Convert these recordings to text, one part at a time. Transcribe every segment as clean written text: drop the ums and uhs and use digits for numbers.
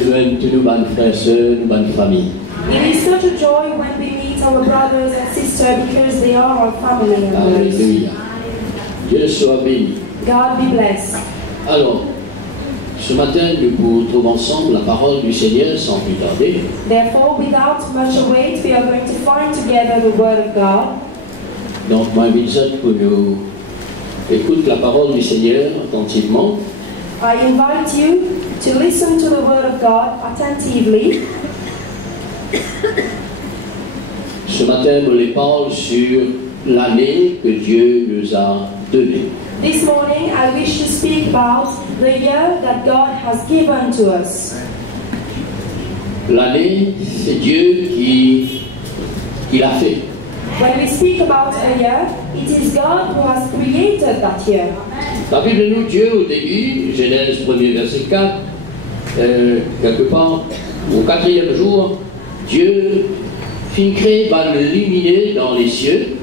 besoin de nos bonnes frères, sœurs, nos bonnes familles. It is such a joy when we meet our brothers and sisters because they are our family members. Alléluia. Dieu soit béni. God be blessed. Alors, ce matin, nous pourrons ensemble la parole du Seigneur sans plus tarder. Therefore, without much await, we are going to find together the Word of God. Donc, moi, j'invite pour nous écouter la parole du Seigneur attentivement. I invite you to listen to the Word of God attentively. Ce matin, nous les parle sur l'année que Dieu nous a donnée. This morning, I wish to speak about the year that God has given to us. L'année, c'est Dieu qui l'a fait. When we speak about a year, it is God who has created that year. La Bible nous dit au début, Genèse 1er verset 4, quelque part, au 4e jour, Dieu fit créer, va l'illuminer dans les cieux,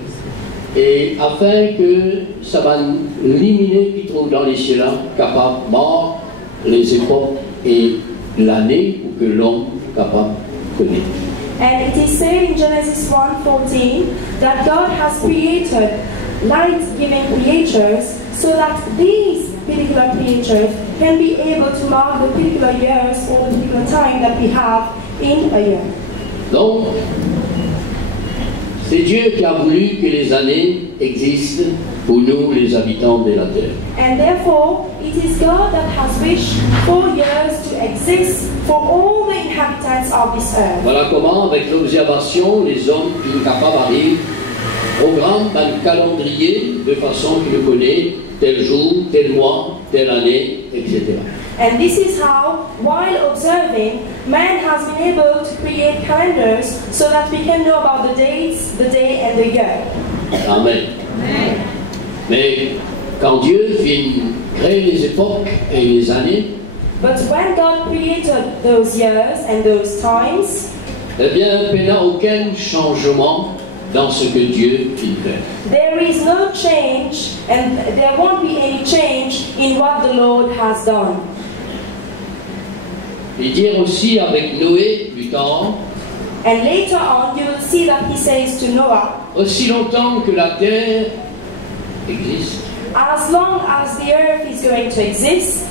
et afin que ça va l'illuminer qui trouve dans les cieux là, capable de voir les époques et l'année pour que l'homme capable de connaître. And it is said in Genesis 1:14 that God has created light-giving creatures so that these particular creatures can be able to mark the particular years or the particular time that we have in a year. Donc, c'est Dieu qui a voulu que les années existent pour nous, les habitants de la terre. And therefore, it is God that has wished for years to exist for all the inhabitants of this earth. Voilà comment, avec l'observation, les hommes qui sont capables d'arriver au grand calendrier de façon qu'ils le connaissent, tel jour, tel mois, telle année, etc. And this is how, while observing, man has been able to create calendars so that we can know about the dates, the day, and the year. Amen. Amen. Mais quand Dieu vient créer les époques et les années, But when God created those years and those times, eh bien, il n'y a aucun changement dans ce que Dieu fait. there is no change and there won't be any change in what the Lord has done. Et dire aussi avec Noé, plus tard, And later on, you will see that he says to Noah, aussi longtemps que la terre existe, as long as the earth is going to exist,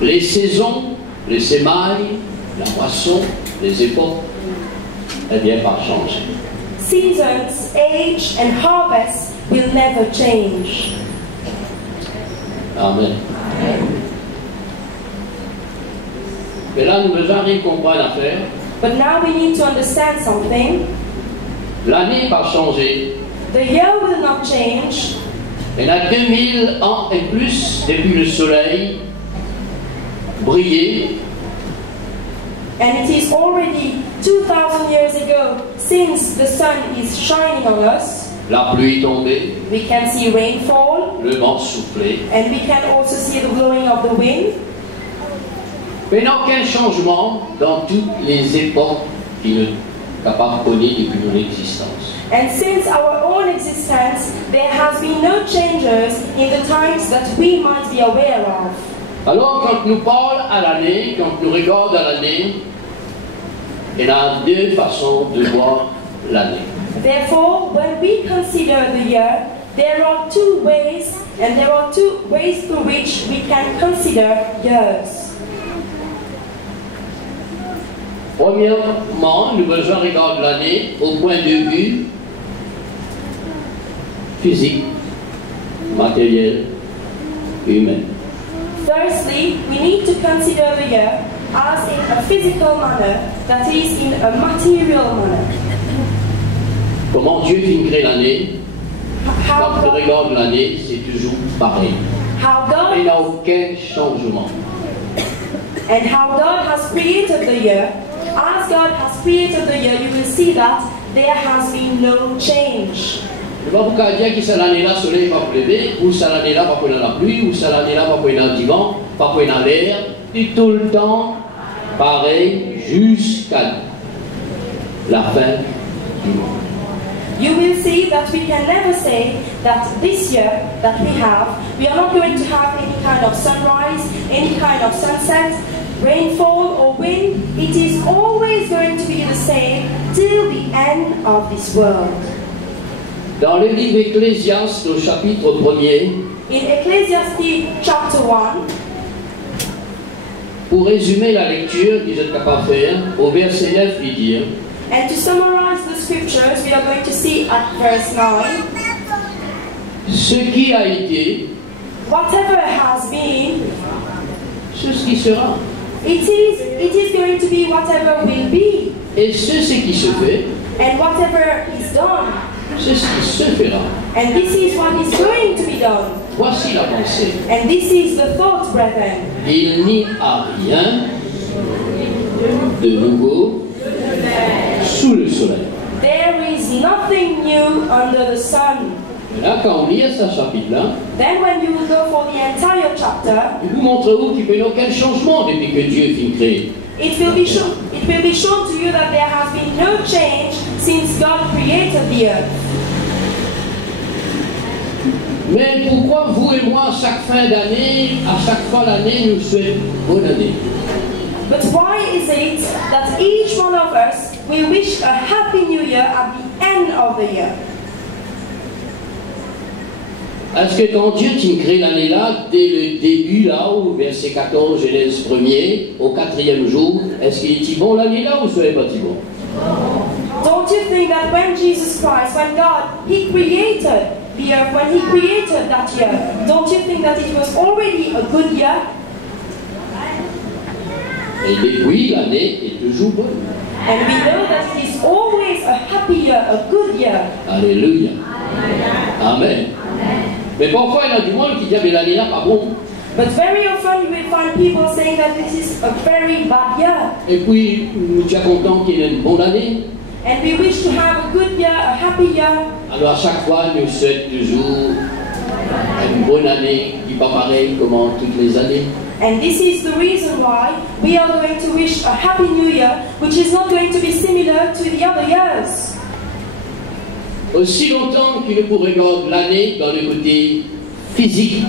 les saisons, les semailles, la moisson, les époques, eh bien, pas changer. seasons, age, and harvest will never change. Amen. Mais là, nous devons rien comprendre à faire. But now we need to understand something. L'année va changer. The year will not change. Il y a 2000 ans et plus depuis le soleil brillait. And it is already 2,000 years ago since the sun is shining on us. La pluie tombait, We can see rainfall, le vent soufflait. and we can also see the blowing of the wind. Mais il n'y a aucun changement dans toutes les époques qui nous capables de connaître depuis notre existence. And since our own existence, there has been no changes in the times that we might be aware of. Alors, quand nous parlons à l'année, quand nous regardons à l'année, il y a deux façons de voir l'année. Therefore, when we consider the year, there are two ways, and there are two ways through which we can consider years. Premièrement, nous devons regarder l'année au point de vue physique, matériel, humain. Firstly, we need to consider the year as in a physical manner, that is, in a material manner. Comment Dieu crée l'année? Quand How on God, regarde l'année, c'est toujours pareil. how Il n'y God a aucun changement. and how God has created the year. As God has created the year, you will see that there has been no change. Je ne sais pas pourquoi dire que cette année-là, le soleil va pleuver, ou cette année-là, va prendre la pluie, ou cette année-là, va prendre du vent, va prendre l'air, et tout le temps, pareil, jusqu'à la fin du monde. You will see that we can never say that this year that we are not going to have any kind of sunrise, any kind of sunset. rainfall or wind, it is always going to be the same till the end of this world. Dans le livre Ecclésiaste, au chapitre 1er, In Ecclesiastes chapter 1, pour résumer la lecture qu'ils êtes capables de faire, au verset 9, il dit and to summarize the scriptures, we are going to see at verse 9, ce qui a été, whatever has been, c'est ce qui sera. it is going to be whatever will be, Et ce qui se fait, and whatever is done, c'est ce qui se fera. and this is what is going to be done. Voici la pensée. And this is the thought, brethren. Il n'y a rien de nouveau sous le soleil. There is nothing new under the sun. Et là, quand on lit ce chapitre-là, Then when you will go for the entire chapter, il vous montre qu'il n'y a aucun changement depuis que Dieu fit créer. it will be shown to you that there has been no change since God created the earth. Mais pourquoi vous et moi, chaque fin d'année, à chaque fois l'année, nous souhaitons bonne année? But why is it that each one of us will wish a happy new year at the end of the year? Est-ce que quand Dieu t'a créé l'année-là, dès le début, là, au verset 14, Genèse 1er, au 4e jour, est-ce qu'il est bon l'année-là ou ce n'est pas bon? Don't you think that when Jesus Christ, when God, He created the earth, when He created that year, don't you think that it was already a good year? Et depuis, l'année est toujours bonne. And we know that it is always a happy year, a good year. Alléluia. Amen. Mais parfois, il y a du monde qui dit, mais l'année-là, pas bon. But very often you will find people saying that this is a very bad year. Et puis, nous sommes contents qu'il y ait une bonne année. And we wish to have a good year, a happy year. Alors, à chaque fois, nous souhaitons toujours une bonne année, qui n'est pas pareil comme toutes les années. And this is the reason why we are going to wish a happy new year, which is not going to be similar to the other years. Aussi longtemps qu'il ne pourrait regarder l'année dans le côté physique,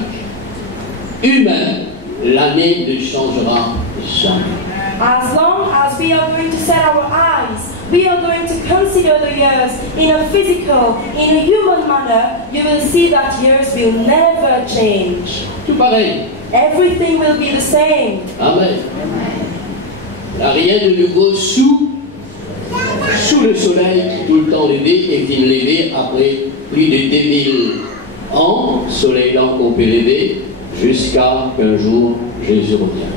humain, l'année ne changera jamais. As long as we are going to set our eyes, we are going to consider the years in a physical, in a human manner, you will see that years will never change. Tout pareil. Everything will be the same. Amen. Il n'y a rien de nouveau sous le soleil qui tout le temps levé et qui levé après plus de 2000 ans, soleil là qu'on peut lever jusqu'à qu'un jour Jésus revienne.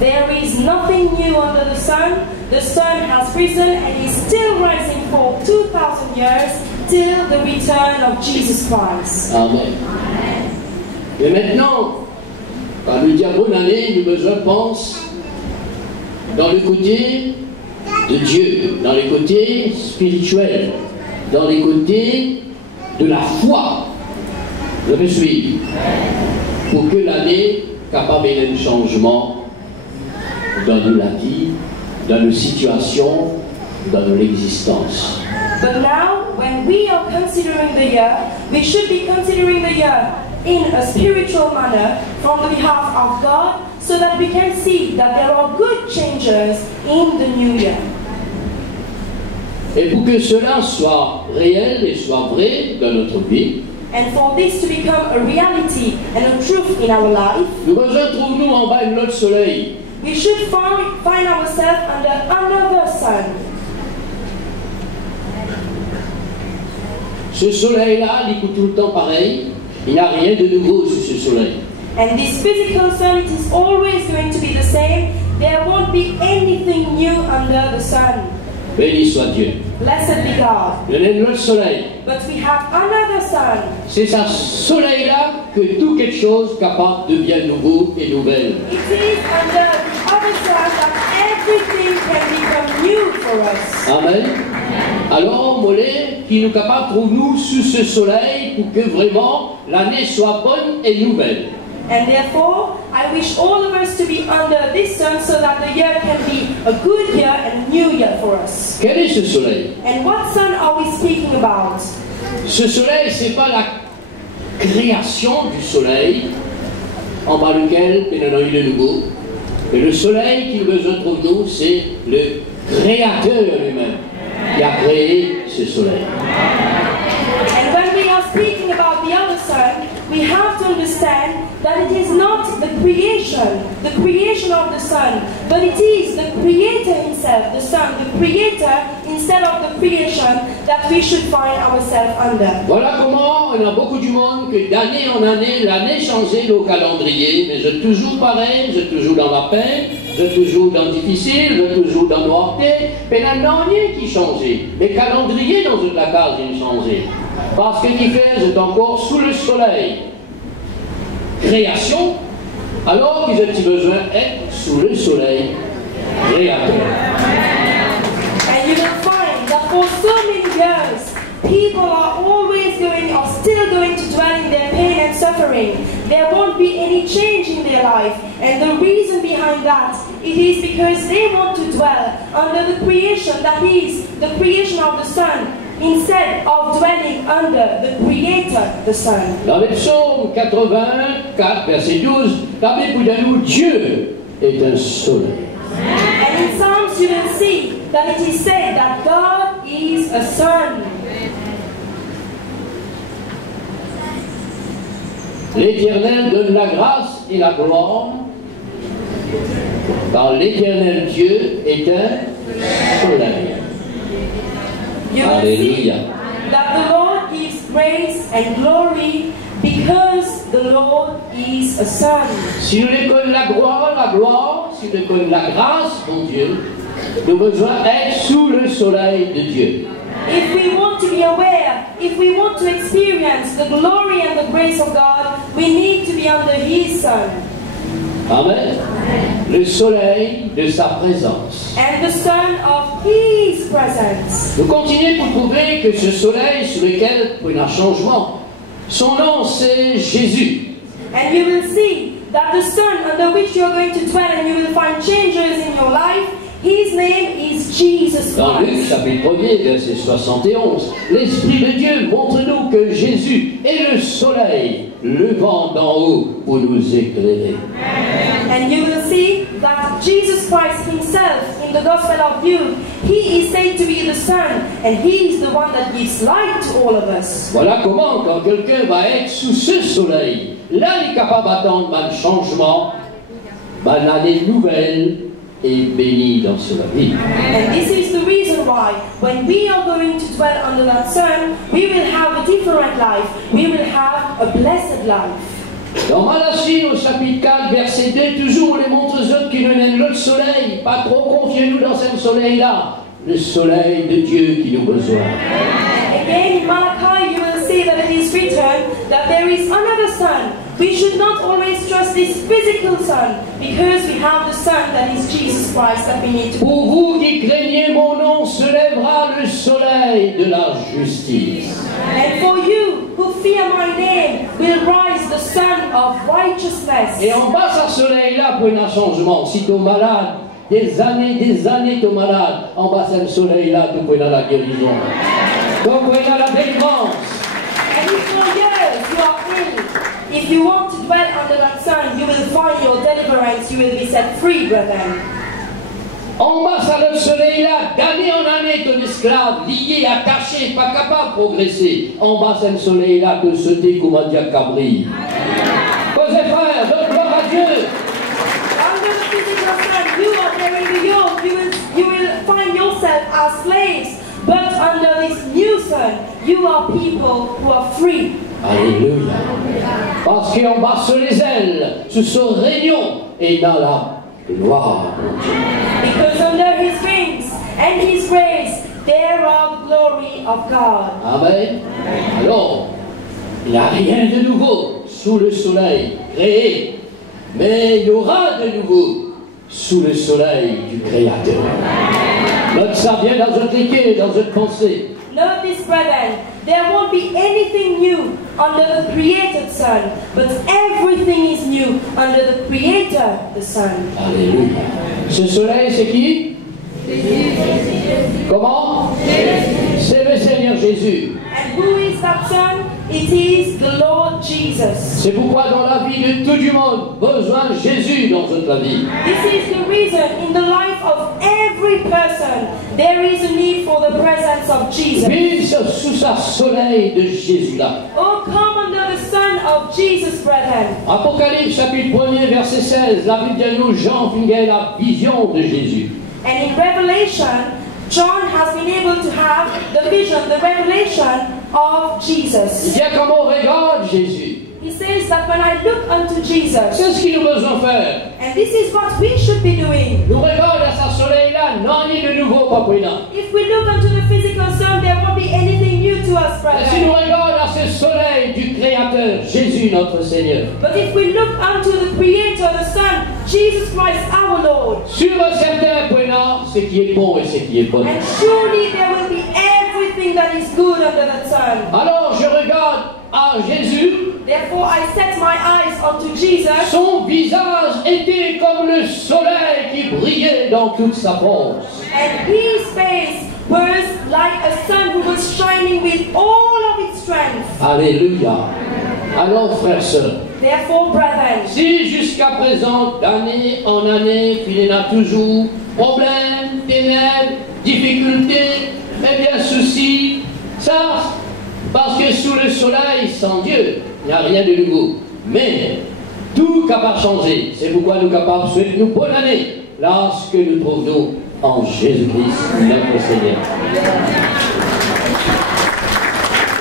There is nothing new under the sun. The sun has risen and is still rising for 2,000 years till the return of Jesus Christ. Amen. Et maintenant, quand nous disons bonne année, nous besoin pense dans le côté de Dieu, dans les côtés spirituels, dans les côtés de la foi. Je me suis pour que l'année capable d'un changement dans nos vie, dans nos situations, dans nos existences. But now, when we are considering the year, we should be considering the year in a spiritual manner from the behalf of God, so that we can see that there are good changes in the new year. Et pour que cela soit réel et soit vrai dans notre vie, And for this to become a reality and a truth in our life, nous besoin trouvons-nous en bas de notre soleil. we should find ourselves under another sun. Ce soleil-là, il est tout le temps pareil. Il n'y a rien de nouveau sur ce soleil. And this physical sun, it is always going to be the same. There won't be anything new under the sun. Béni soit Dieu. Blessed be God. Il y a notre soleil. But we have another sun. C'est ce soleil-là que tout quelque chose capable devient nouveau et nouvelle. It is under the other sun that everything can become new for us. Amen. Alors, mollet, qui nous capable de trouver-nous sous ce soleil pour que vraiment l'année soit bonne et nouvelle. And therefore, I wish all of us to be under this sun so that the year can be a good year and a new year for us. Quel est ce soleil? And what sun are we speaking about? Ce soleil, ce n'est pas la création du soleil, en bas lequel il y en a eu de nouveau, Et le soleil qui nous retrouve nous, c'est le Créateur lui-même qui a créé ce soleil. And when we are speaking about the other sun, we have to understand that it is not the creation of the sun, but it is the Creator himself, the sun, the Creator instead of the creation that we should find ourselves under. Voilà comment il y a beaucoup du monde que d'année en année, l'année changeait le calendrier, mais je toujours pareil, je toujours dans la peine, je toujours dans le difficile, je toujours dans le noirté, mais il n'y a rien qui changeait. Les calendriers dans toute la case, ils changé. Parce que qui fait, c'est encore sous le soleil. Création, alors qu'ils ont besoin d'être sous le soleil créateur. And you will find that for so many years, people are still going to dwell in their pain and suffering. There won't be any change in their life. And the reason behind that, it is because they want to dwell under the creation, that is, the creation of the sun, instead of dwelling under the Creator, the Son. Dans le psaume 84, verset 12, David pour nous, Dieu est un soleil. And in Psalms you will see that it is said that God is a sun. L'Éternel donne la grâce et la gloire, car l'Éternel Dieu est un soleil. You will see Alléluia. that the Lord gives grace and glory because the Lord is a sun. Si nous lui connaissons la gloire, si nous lui connaissons la grâce, mon Dieu, nous avons besoin d'être sous le soleil de Dieu. If we want to be aware, if we want to experience the glory and the grace of God, we need to be under His sun. Amen. Le soleil de sa présence. And the sun of His presence. Nous continuons pour trouver que ce soleil sur lequel il y a un changement, son nom c'est Jésus. And you will see that the sun under which you are going to dwell and you will find changes in your life, His name is Jesus Dans Luc Christ. chapitre 1er, verset 71, l'Esprit de Dieu montre-nous que Jésus est le soleil levant d'en haut pour nous éclairer. And you will see that Jesus Christ Himself in the Gospel of Luke, He is said to be the sun and He is the one that gives light to all of us. Voilà comment, quand quelqu'un va être sous ce soleil, là il est capable d'attendre un changement, une année nouvelle et bénie dans sa vie. And this is the reason why, when we are going to dwell under that sun, we will have a different life. We will have a blessed life. Dans Malachie, au chapitre 4, verset 2, toujours les montre aux autres qui nous donnent le soleil. Pas trop confiez-nous dans ce soleil-là. Le soleil de Dieu qui nous besoin. Again, in Malachi, you will see that it is written that there is another sun. We should not always trust this physical sun, because we have the sun that is Jesus Christ that we need to. Pour vous qui craignez mon nom, se lèvera le soleil de la justice. And for you who fear my name, will rise the sun of righteousness. Et en bas, ce soleil-là pour un changement. Si tu es malade, des années tu es malade, en bas, ce soleil-là, tu peux la guérison. Donc, tu peux la délivrance. And if for years you are ill, if you want to dwell under that sun, you will find your deliverance, you will be set free, brethren. En bas, ça le soleil-là, d'année en année, ton esclave, lié, attaché, pas capable de progresser. En bas, c'est le soleil-là, te sauter comme un diable cabri. Posez frère, donne gloire à Dieu. Under the physical sun, you are bearing the yoke, you will find yourself as slaves. But under this new sun, you are people who are free. Alléluia. Parce qu'en bas, sur les ailes, sous son rayon, et dans la gloire. Because under His wings and His grace, there are the glory of God. Amen. Alors, il n'y a rien de nouveau sous le soleil créé, mais il y aura de nouveau sous le soleil du Créateur. Note ça bien dans votre équipe, dans votre pensée. Notice, brethren, there won't be anything new under the created sun, but everything is new under the Creator, the Son. Alléluia. Ce soleil, c'est qui? Comment? C'est le Seigneur Jésus. And who is that sun? It is the Lord Jesus. C'est pourquoi dans la vie de tout du monde, besoin de Jésus dans notre vie. This is the reason in the life of every person there is a need for the presence of Jesus. Vive sous sa soleil de Jésus là. Oh, come under the sun of Jesus, brethren. Apocalypse chapitre 1er verset 16, la Bible dit nous, Jean finit la vision de Jésus. And in Revelation, John has been able to have the vision, the revelation of Il Jesus. dit comment on regarde Jésus. He says that when I look unto Jesus, C'est ce qu'il nous besoin faire. and this is what we should be doing. Nous regarde à sa soleil là, non ni de nouveau pas prénom. If we look unto the physical sun, there won't be anything new to us, Et si nous brethren. regardons à ce soleil du Créateur, Jésus notre Seigneur, But if we look unto the Creator, the Son, Jesus Christ our Lord, sur un certain prénom, ce qui est bon et ce qui est bon. and surely there will be everything that is good under the sun. Alors je regarde à Jésus, Therefore I set my eyes unto Jesus. son visage était comme le soleil qui brillait dans toute sa force. And his face was like a sun who was shining with all of its strength. Alléluia. Alors frères, sœurs, Therefore, brethren, si jusqu'à présent, d'année en année, il y en a toujours problèmes, ténèbres, difficultés, eh bien soucis, ça, parce que sous le soleil, sans Dieu, il n'y a rien de nouveau. Mais tout capable de changer. C'est pourquoi nous sommes capables de souhaiter une bonne année, lorsque nous trouvons en Jésus-Christ, notre Seigneur.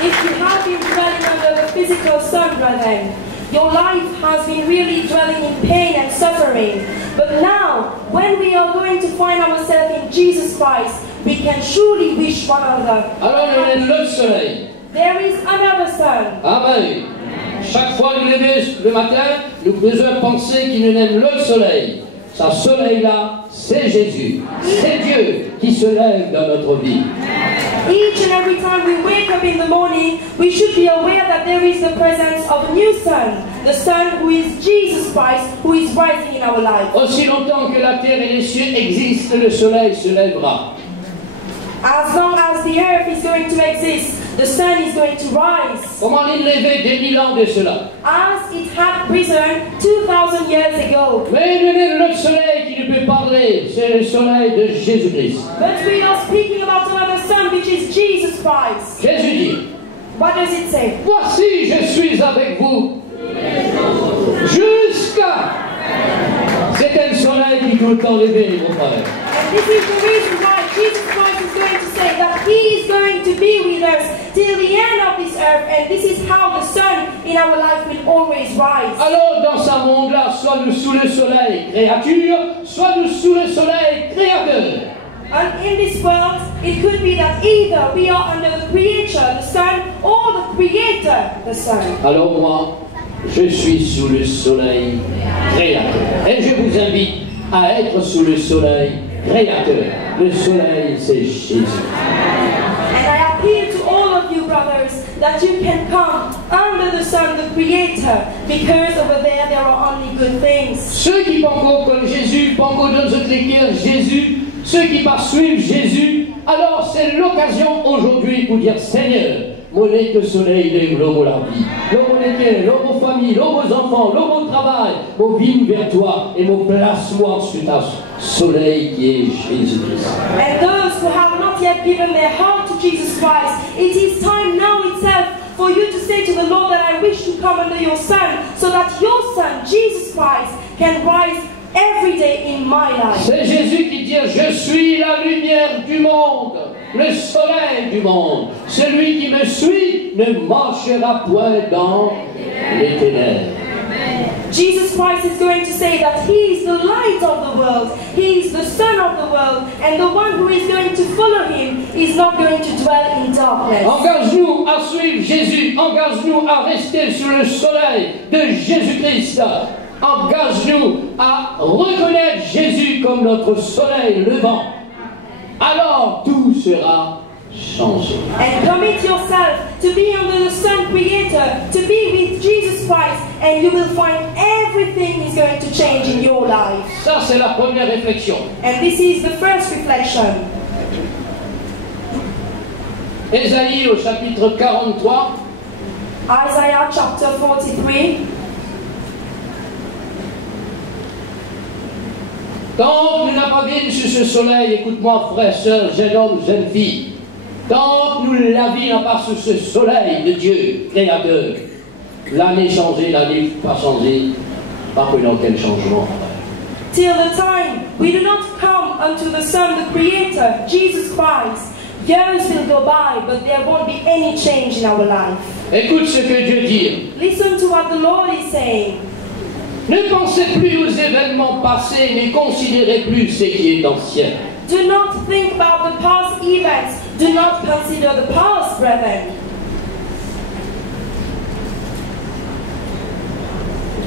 if you have been dwelling under the physical sun, brethren, your life has been really dwelling in pain and suffering. But now, when we are going to find ourselves in Jesus Christ, we can surely wish one another. Alors nous avons l'autre soleil. There is another sun. Amen. Chaque fois que nous levons le matin, nous devons penser qu'il nous aime le soleil. Ce soleil-là, c'est Jésus. C'est Dieu qui se lève dans notre vie. Each and every time we wake up in the morning, we should be aware that there is the presence of a new sun. The sun who is Jesus Christ, who is rising in our life. Aussi longtemps que la terre et les cieux existent, le soleil se lèvera. As long as the earth is going to exist, the sun is going to rise. Comment il levait des 1000 ans de cela? As it had risen 2,000 years ago. Mais il est le soleil qui nous peut parler, c'est le soleil de Jésus-Christ. But we are speaking about another sun, which is Jesus Christ. Jésus dit, What does it say? voici je suis avec vous jusqu'à... C'est un soleil qui est tout le temps levé, mon frère. And this is the reason why Jesus Christ is going to say that He is going to be with us till the end of this earth, and this is how the sun in our life will always rise. Alors dans ce monde-là, soit nous sous le soleil créature, soit nous sous le soleil créateur. And in this world, it could be that either we are under the Creator, the Son, or the Creator, the Son. Alors moi, je suis sous le soleil créateur. Et je vous invite à être sous le soleil créateur. Le soleil, c'est Jésus. And I appeal to all of you, brothers, that you can come under the Son, the Creator, because over there are only good things. Ceux qui pas encore comme Jésus, pas encore dans notre cœur Jésus, ceux qui pas suivent Jésus, alors c'est l'occasion aujourd'hui pour dire Seigneur, mon que le soleil lève l'homme la vie, l'homme l'été, l'homme famille, l'homme aux enfants, l'homme au travail, mon vie vers toi et mon place-moi sur ta soleil qui est Jésus-Christ. And those who have not yet given their heart to Jesus Christ, it is time now itself for you to say to the Lord that I wish to come under your Son, so that your Son, Jesus Christ, can rise every day in my life. C'est Jésus qui dit je suis la lumière du monde, le soleil du monde. Celui qui me suit ne marchera point dans les ténèbres. Jesus Christ is going to say that He is the light of the world, He is the sun of the world, and the one who is going to follow Him is not going to dwell in darkness. Engage-nous à suivre Jésus, engage-nous à rester sous le soleil de Jésus-Christ. Engage-nous à reconnaître Jésus comme notre soleil levant. Alors tout sera changé. And commit yourself to be under the Son Creator, to be with Jesus Christ, and you will find everything is going to change in your life. Ça, c'est la première réflexion. And this is the first reflection. Ésaïe au chapitre 43, Isaiah chapter 43. Tant que nous n'avons pas vu sur ce soleil, écoute-moi frère, sœur, jeune homme, jeune fille, tant que nous l'avions pas sur ce soleil de Dieu, créateur, l'année changée, l'année pas changée, pas que dans quel changement. Till the time we do not come unto the Son, the Creator, Jesus Christ, years will go by, but there won't be any change in our life. Écoute ce que Dieu dit. Listen to what the Lord is saying. Ne pensez plus aux événements passés, ne considérez plus ce qui est ancien. Do not think about the past events. Do not consider the past, brethren.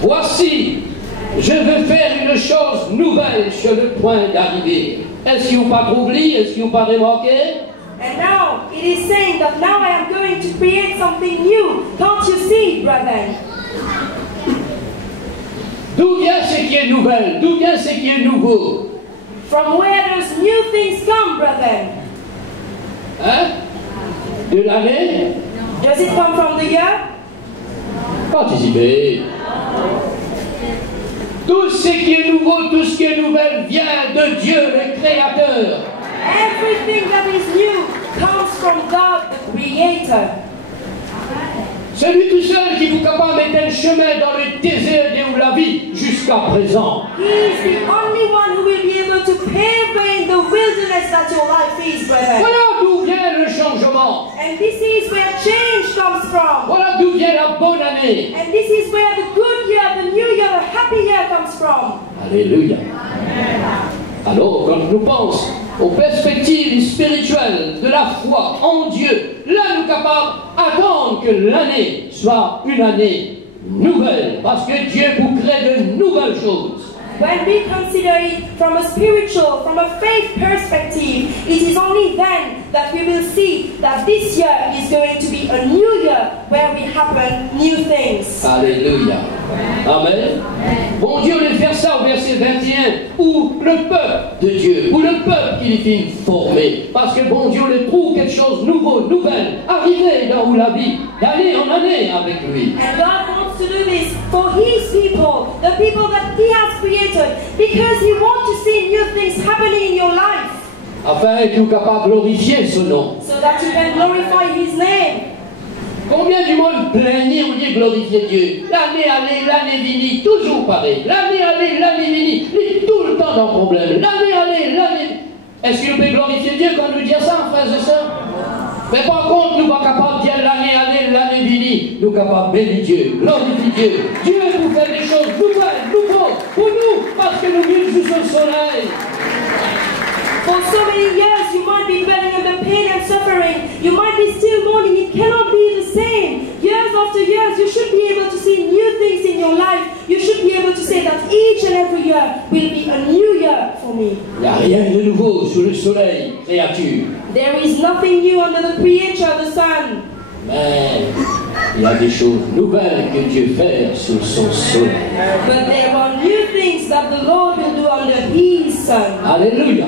Voici, je veux faire une chose nouvelle sur le point d'arriver. Est-ce qu'ils n'ont pas trouvé? Est-ce qu'ils n'ont pas remarqué? And now it is saying that now I am going to create something new. Can't you see, brethren? D'où vient ce qui est nouvel? D'où vient ce qui est nouveau? From where those new things come, brethren? Hein? De l'année? Does it come from the year? Participez. Tout ce qui est nouveau, tout ce qui est nouvel vient de Dieu, le Créateur. Everything that is new comes from God, the Creator. Celui tout seul qui vous capable de mettre un chemin dans le désert de la vie jusqu'à présent. He is the only one who will be able to pave way in the wilderness that your life is, brethren. Voilà d'où vient le changement. And this is where change comes from. Voilà d'où vient la bonne année. And this is where the good year, the new year, the happy year comes from. Alléluia. Alors, quand nous pensons aux perspectives spirituelles de la foi en Dieu, là nous sommes capables d'attendre que l'année soit une année nouvelle, parce que Dieu vous crée de nouvelles choses. When we consider it from a spiritual, from a faith perspective, it is only then that we will see that this year is going to be a new year where we happen new things. Alléluia. Amen. Bon Dieu, on faire ça au verset 21, où le peuple de Dieu, où le peuple qu'il finit formé, parce que bon Dieu le trouve quelque chose de nouveau, nouvelle, arrivé dans la vie, d'année en année avec lui. And God wants to do this for His people, the people that He has created, because He wants to see new things happening in your life. Afin que tu sois capable de glorifier son nom. So that you can glorify His name. Combien du monde plaignit ou dit glorifier Dieu? L'année allée, l'année venue, toujours pareil. L'année allée, l'année venue, il est tout le temps dans le problème. L'année allée, l'année... Est-ce qu'on peut glorifier Dieu quand nous disons ça, frères et sœurs? Mais par contre, nous ne sommes pas capables de dire l'année allée, l'année venue. Nous sommes capables de bénir Dieu, glorifier Dieu. Dieu vous fait des choses nouvelles, nouveaux, pour nous, parce que nous vivons sous ce soleil. For so many years, you might be dwelling under pain and suffering. You might be still mourning. It cannot be the same. Years after years, you should be able to see new things in your life. You should be able to say that each and every year will be a new year for me. Il n'y a rien de nouveau sous le soleil, créature. There is nothing new under the Creator, the Son. Mais il y a des choses nouvelles que Dieu fait sous son soleil. But there are new things that the Lord will do under His Son. Alléluia.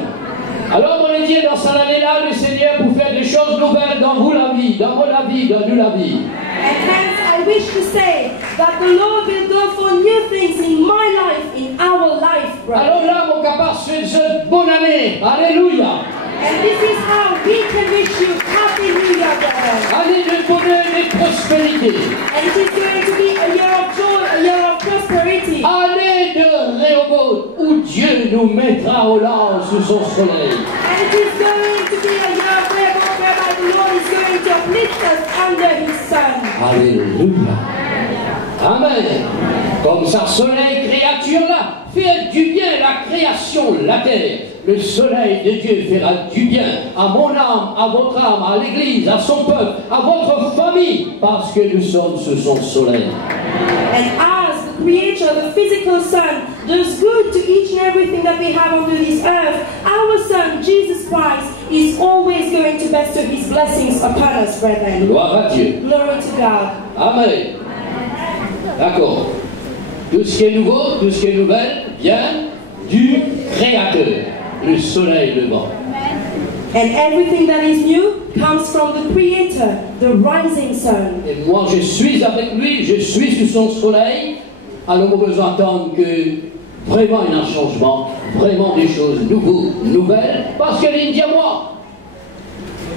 Alors on est dit dans cette année-là, le Seigneur pour faire des choses nouvelles dans vous la vie, dans mon la vie, dans nous la vie. And hence I wish to say that the Lord will go for new things in my life, in our life, brother. Alors là, mon capable, c'est une bonne année. Alléluia. And this is how we can wish you happy new year, brother. Année de bonheur et de prospérité. And it is going to be a year of joy, a year of prosperity. Année de Rehoboth, où Dieu nous mettra au large sous son soleil. And it is going to be a year of Rehoboth whereby the Lord is going to uplift us under His Son. Alléluia. Amen. Comme ça, soleil, créature là, fait du bien la création, la terre. Le soleil de Dieu fera du bien à mon âme, à votre âme, à l'église, à son peuple, à votre famille, parce que nous sommes sous son soleil. And as the Creator, the physical Son, does good to each and everything that we have on this earth, our Son, Jesus Christ, is always going to bestow His blessings upon us, brethren. Gloire à Dieu. Glory to God. Amen. D'accord. Tout ce qui est nouveau, tout ce qui est nouvelle, vient du Créateur, le soleil levant. And everything that is new comes from the Creator, the rising sun. Et moi, je suis avec lui, je suis sous son soleil. Alors, nous devons attendre que vraiment il y a un changement, vraiment des choses nouvelles, parce qu'elle est à moi.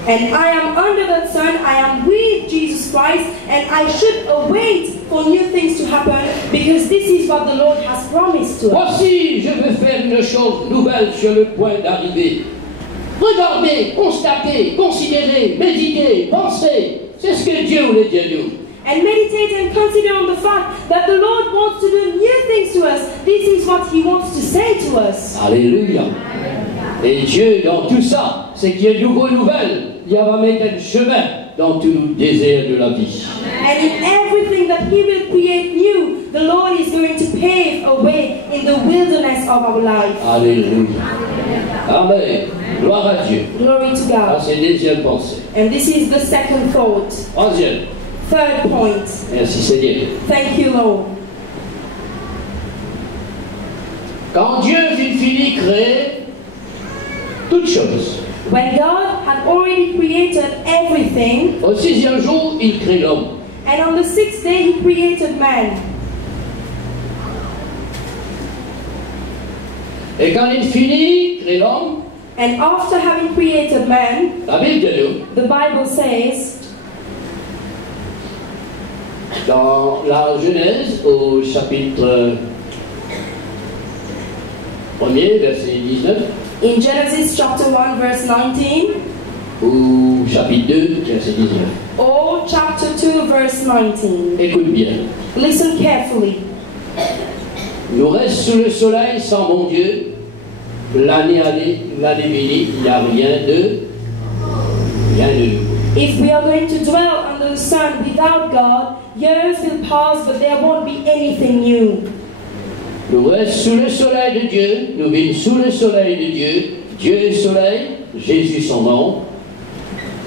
And I am under the sun, I am with Jesus Christ, and I should await for new things to happen, because this is what the Lord has promised to us. Voici, je veux faire une chose nouvelle sur le point d'arriver. Regardez, constatez, considérez, méditez, pensez. C'est ce que Dieu voulait dire nous. And meditate and consider on the fact that the Lord wants to do new things to us. This is what He wants to say to us. Alléluia. Et Dieu, dans tout ça, c'est qu'il y a de nouvelles nouvelles. Il va mettre un chemin dans tout le désert de la vie. And in everything that He will create new, the Lord is going to pave a way in the wilderness of our life. Alléluia. Amen. Gloire à Dieu. Glory to Ça, God. c'est la deuxième pensée. And this is the second thought. Troisième. Third point. Merci Seigneur. Thank you, Lord. Quand Dieu finit créer toutes choses, When God had already created everything, au sixième jour, il crée l'homme. and on the sixth day He created man. Et quand il finit créer l'homme, And after having created man, la Bible dit nous, the Bible says, dans la Genèse, au chapitre 1er, verset 19, in Genesis chapter 1 verse 19, ou chapitre 2, verset 19. or chapter 2 verse 19. Écoute bien. Listen carefully. Nous reste sous le soleil sans mon Dieu. L'année finie, il n'y a rien de nouveau. If we are going to dwell under the sun without God, years will pass, but there won't be anything new. Nous reste sous le soleil de Dieu, nous vivons sous le soleil de Dieu. Dieu est soleil, Jésus son nom.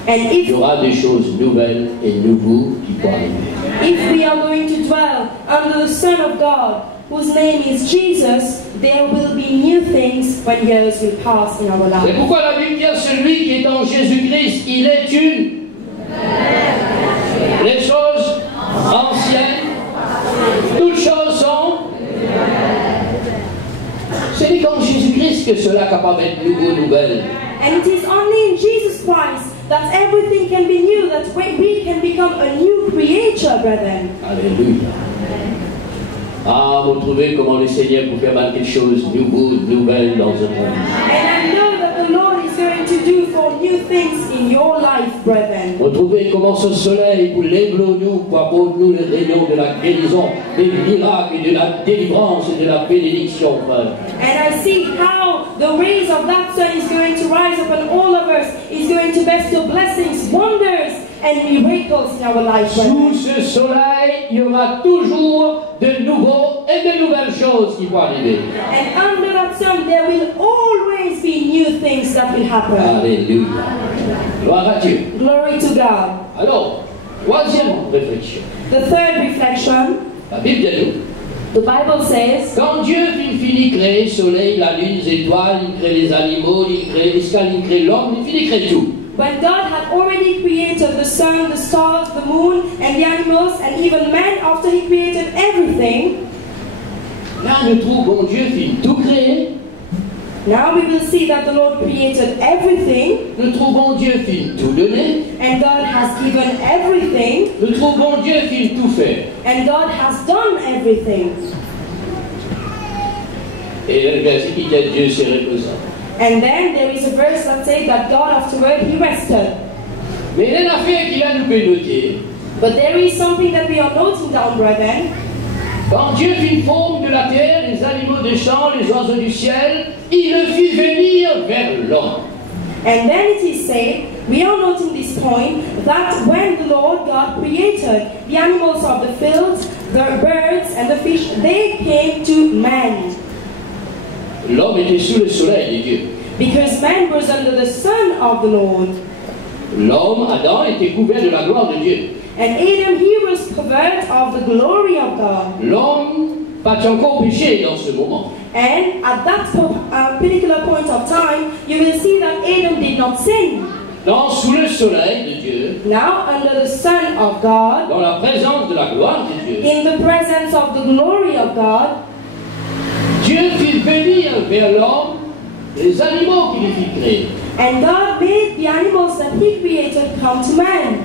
And Il y aura des choses nouvelles et nouveaux qui vont arriver. if we are going to dwell under the Son of God, whose name is Jesus, there will be new things when years will pass in our C'est life. pourquoi la Bible dit celui qui est en Jésus-Christ, il est une. Les choses anciennes, toutes choses sont. Ce n'est qu'en Jésus-Christ que cela est capable d'être nouveau, nouvelle. And it is only in Jesus Christ that everything can be new, that we can become a new creature, brethren. Alléluia. Ah, vous trouvez comment le Seigneur peut faire mal quelque chose de nouveau, nouvelle dans notre vie. And I know that the Lord is going to do for new things in your life, brethren. Vous trouvez comment ce soleil vous lève nous pour apporter nous les rayons de la guérison, des miracles, de la délivrance et de la bénédiction, frère. And I see how the rays of that sun is going to rise upon all of us, is going to bestow blessings, wonders, and miracles in our life, Sous brethren. ce soleil, il y aura toujours de nouveaux et de nouvelles choses qui vont arriver. And under that sun, there will always be new things that will happen. Alléluia. Gloire à Dieu. Glory to God. Alors, troisième réflexion. The third reflection, La Bible dit nous, the Bible says, quand Dieu finit de créer le soleil, la lune, les étoiles, il crée les animaux, il crée l'homme, il finit de créer tout. when God had already created the sun, the stars, the moon, and the animals, and even man, after He created everything, Là, nous trouvons Dieu finit tout créer. now we will see that the Lord created everything, Nous trouvons Dieu finit tout donner. and God has given everything, Nous trouvons Dieu finit tout faire. and God has done everything. Et le verset qui dit Dieu s'est reposé. And then there is a verse that says that God afterward He rested. Mais il y a une affaire qu'il a nous peut noter. But there is something that we are noting down, brethren. Quand Dieu fit forme de la terre, les animaux des champs, les oiseaux du ciel, il le fit venir vers l'homme. And then it is said, we are noting this point, that when the Lord God created the animals of the fields, the birds and the fish, they came to man. L'homme était sous le soleil de Dieu. Because man was under the sun of the Lord. L'homme, Adam, était couvert de la gloire de Dieu. And Adam, he was covered of the glory of God. L'homme pas encore péché dans ce moment. And at that particular point of time, you will see that Adam did not sin. Non, sous le soleil de Dieu, Now, under the Son of God, dans la présence de la gloire de Dieu, in the presence of the glory of God, Dieu fit venir vers l'homme les animaux qu'il fit créer. and God made the animals that He created come to man.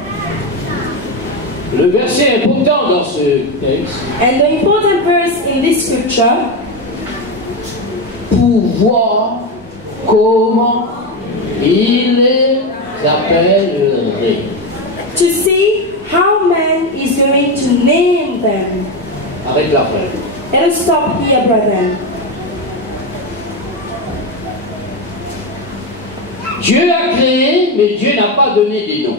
Le verset important dans ce texte, And the important verse in this scripture, pour voir comment il les appellerait. to see how man is going to name them. Arrête la frère. Let us stop here, brethren. Dieu a créé, mais Dieu n'a pas donné des noms.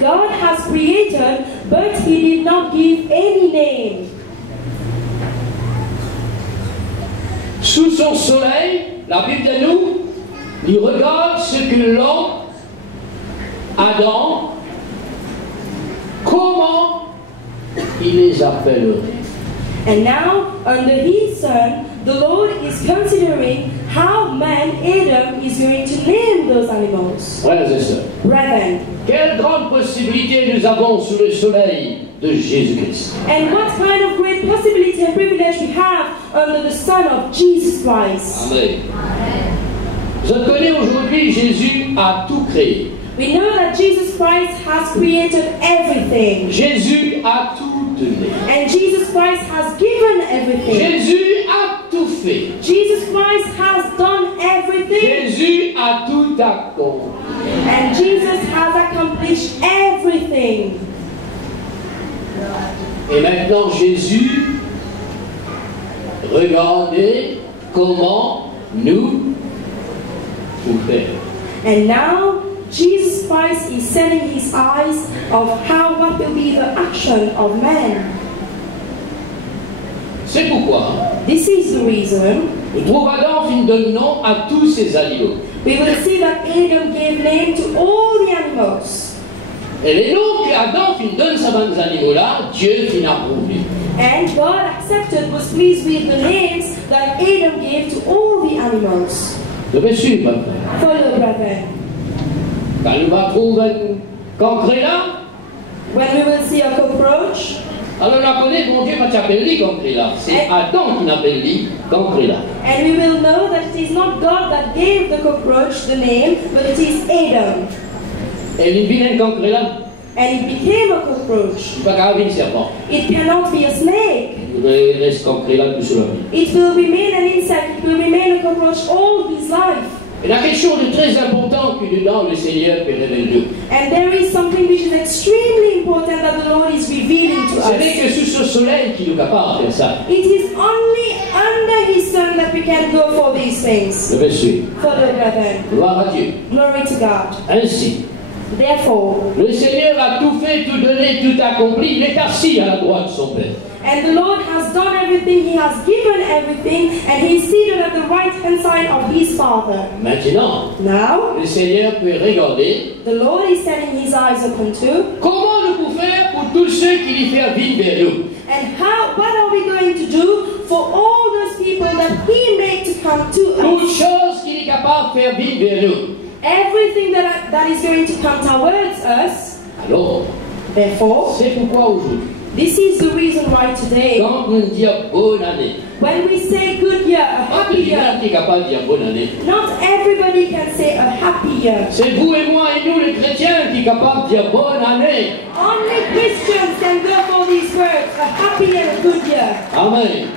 God has created, but He did not give any name. Sous son soleil, la Bible nous, il regarde ce que l'homme, Adam, comment il les appellerait. And now, under His Son, the Lord is considering how man, Adam, is going to name those animals. Frères et sœurs, Brethren, quelle grande possibilité nous avons sous le soleil de Jésus-Christ. and what kind of great possibility and privilege we have under the Son of Jesus Christ. Amen. Je connais aujourd'hui, Jésus a tout créé. We know that Jesus Christ has created everything. Jésus a tout donné. And Jesus Christ has given everything. Jésus a tout fait. Jesus Christ has done everything. Jésus a tout accompli. And Jesus has accomplished everything. Et maintenant, Jésus, regardez comment nous pouvons faire. And now, Jesus Christ is setting His eyes of what will be the action of man. C'est pourquoi This is the reason on trouve Adam qui donne nom à tous ces animaux. we will see that Adam gave name to all the animals. Et les noms qu'Adam qui donne à ces animaux-là, Dieu qui n'a approuvé. And God accepted, was pleased with the names that Adam gave to all the animals. Vous devez suivre maintenant. Follow, brethren. Quand nous va trouver un cancréla, When we will see a cockroach, alors on la connaît, mon Dieu, quand tu appelles lui cancréla. C'est Adam qui l'appelle lui cancréla. and we will know that it is not God that gave the cockroach the name, but it is Adam. Et il vit un cancréla, And it became a cockroach. il va garder un serpent. It cannot be a snake. Il reste cancréla tout sur la vie. It will remain an insect. It will remain a cockroach all his life. Et la question de très importante que dedans le Seigneur peut révéler. And there is something which is extremely important that the Lord is revealing to Ce n'est us. que sous ce soleil qu'il est capable de faire ça. It is only under His Son that we can go for these things. Je vais suivre. Follow, brethren. Gloire à Dieu. Glory to God. Ainsi, Therefore, le Seigneur a tout fait, tout donné, tout accompli. Il est assis à la droite de son Père. and the Lord has done everything, He has given everything, and He is seated at the right hand side of His Father. Maintenant, Now, le Seigneur peut regarder the Lord is setting His eyes upon to, comment nous pouvons faire pour tous ceux qui lui font vivre vers nous. and what are we going to do for all those people that He made to come to Toutes us? choses qu'il est capable de faire vivre vers nous. Everything that is going to come towards us. Alors, Therefore, c'est pourquoi aujourd'hui, this is the reason why today, quand nous disons bonne année, when we say good year, a pas tout happy le year, monde qui est capable de dire bonne année. not everybody can say a happy year. C'est vous et moi et nous les chrétiens qui est capable de dire bonne année. Only Christians can go for these words, a happy and a good year. Amen.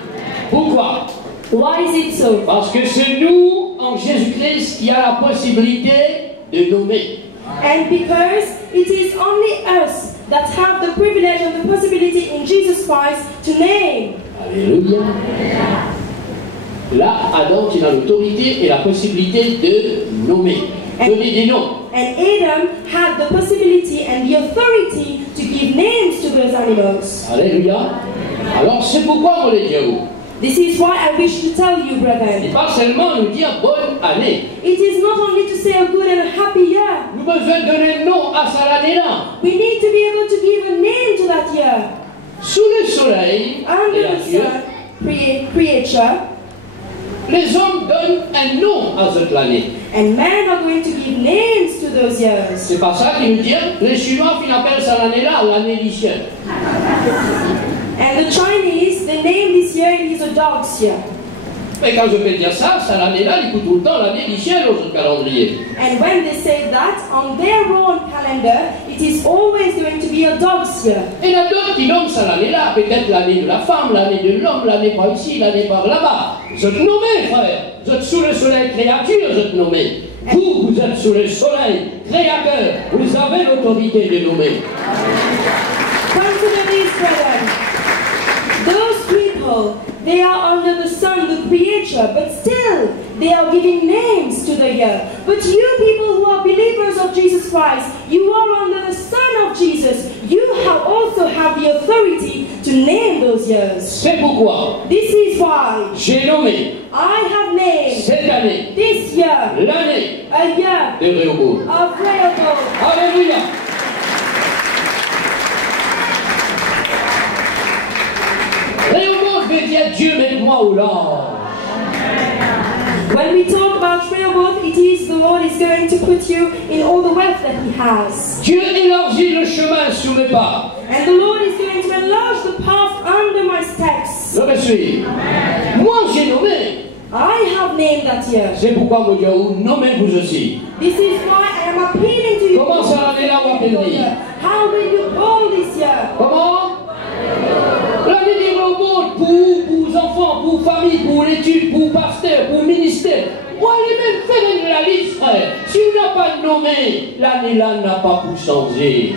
Pourquoi? Why is it so? Parce que c'est nous, en Jésus-Christ, qui a la possibilité de nommer. And because it is only us that have the privilege and the possibility in Jesus Christ to name. Alléluia. Là, Adam qui a l'autorité et la possibilité de nommer. Donner des noms. And Adam had the possibility and the authority to give names to those animals. Alléluia. Alors c'est pourquoi on les dit à vous. This is why I wish to tell you, Et brethren. pas seulement nous dire bonne année. It is not only to say a good and a happy year. Nous devons donner un nom à cette année-là. We need to be able to give a name to that year. Sous le soleil, Under et la the Dieu, sun, creature. Les hommes donnent un nom à cette année. And men are going to give names to those years. C'est pas ça qui nous dit, les Chinois, ils appellent ça l'année-là, l'année du ciel. And the Chinese, they name this year, it is a dog's year. Mais quand je peux dire ça, c'est l'année-là, ils coûtent tout le temps l'année du ciel au calendrier. And when they say that, on their own calendar, it is always going to be a dog's year. Et il y en a d'autres qui nomment ça l'année-là, peut-être l'année de la femme, l'année de l'homme, l'année par ici, l'année par là-bas. Vous êtes nommés, frère. Vous êtes sous le soleil créature, vous êtes nommés. Vous, vous êtes sous le soleil créateur. Vous avez l'autorité de nommer. Consider this, brethren. Those people, they are under the sun, the creator, but still they are giving names to the year. But you people who are believers of Jesus Christ, you are under the Son of Jesus. You also have the authority to name those years. C'est pourquoi This is why j'ai nommé I have named cette année this year l'année a year de Rehoboth. of Rehoboth. Alléluia. Rehoboth veut dire Dieu met moi au large. When we talk about Rehoboth, it is the Lord is going to put you in all the wealth that He has. Dieu élargit le chemin sous mes pas. And the Lord is going to enlarge the path under my steps. Je me suis. Moi j'ai nommé. I have named that year. C'est pourquoi mon Dieu, nommez-vous aussi. This is why I am appealing to you. Comment ça l'année-là va venir? How will you call this year? Comment? L'année des robots pour enfants, pour famille, pour l'étude, pour pasteur, pour ministère. On allez même faire la liste, frère. Si on n'a pas nommé, l'année-là n'a pas pu changer.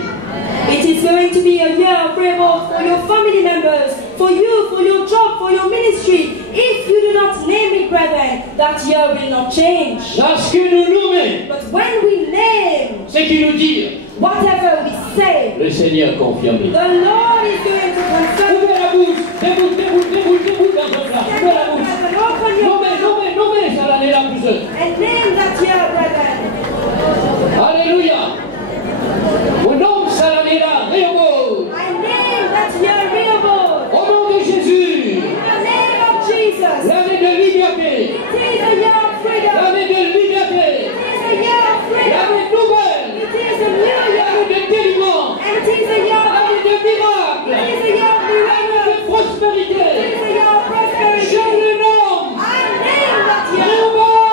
It is going to be a year of Rehoboth for your family members, for you, for your job, for your ministry. If you do not name it, brethren, that year will not change. Parce que nous nommons, But when we name, c'est qui nous dit, whatever we say, le Seigneur confirme. the Lord is going to confirm. Ouvrez la bouche, déboule dans votre place. Ouvrez la bouche. Open your mouth Nommez, ça l'année-là plus seul. and name that year, brethren. Alléluia. Mon nom, ça l'année-là, Rehoboth. I name that year Rehoboth. Au nom de Jésus. In the name of Jesus. L'année de liberté. It is a year of freedom. L'année de liberté. It is a year of freedom. L'année nouvelle. It is a new year. L'année de délivrance. And it is a year of L'année de miracle. It is a year of L'année de miracles. prospérité. It is a year of prosperity. Je le nomme. I name that year. Rehoboth.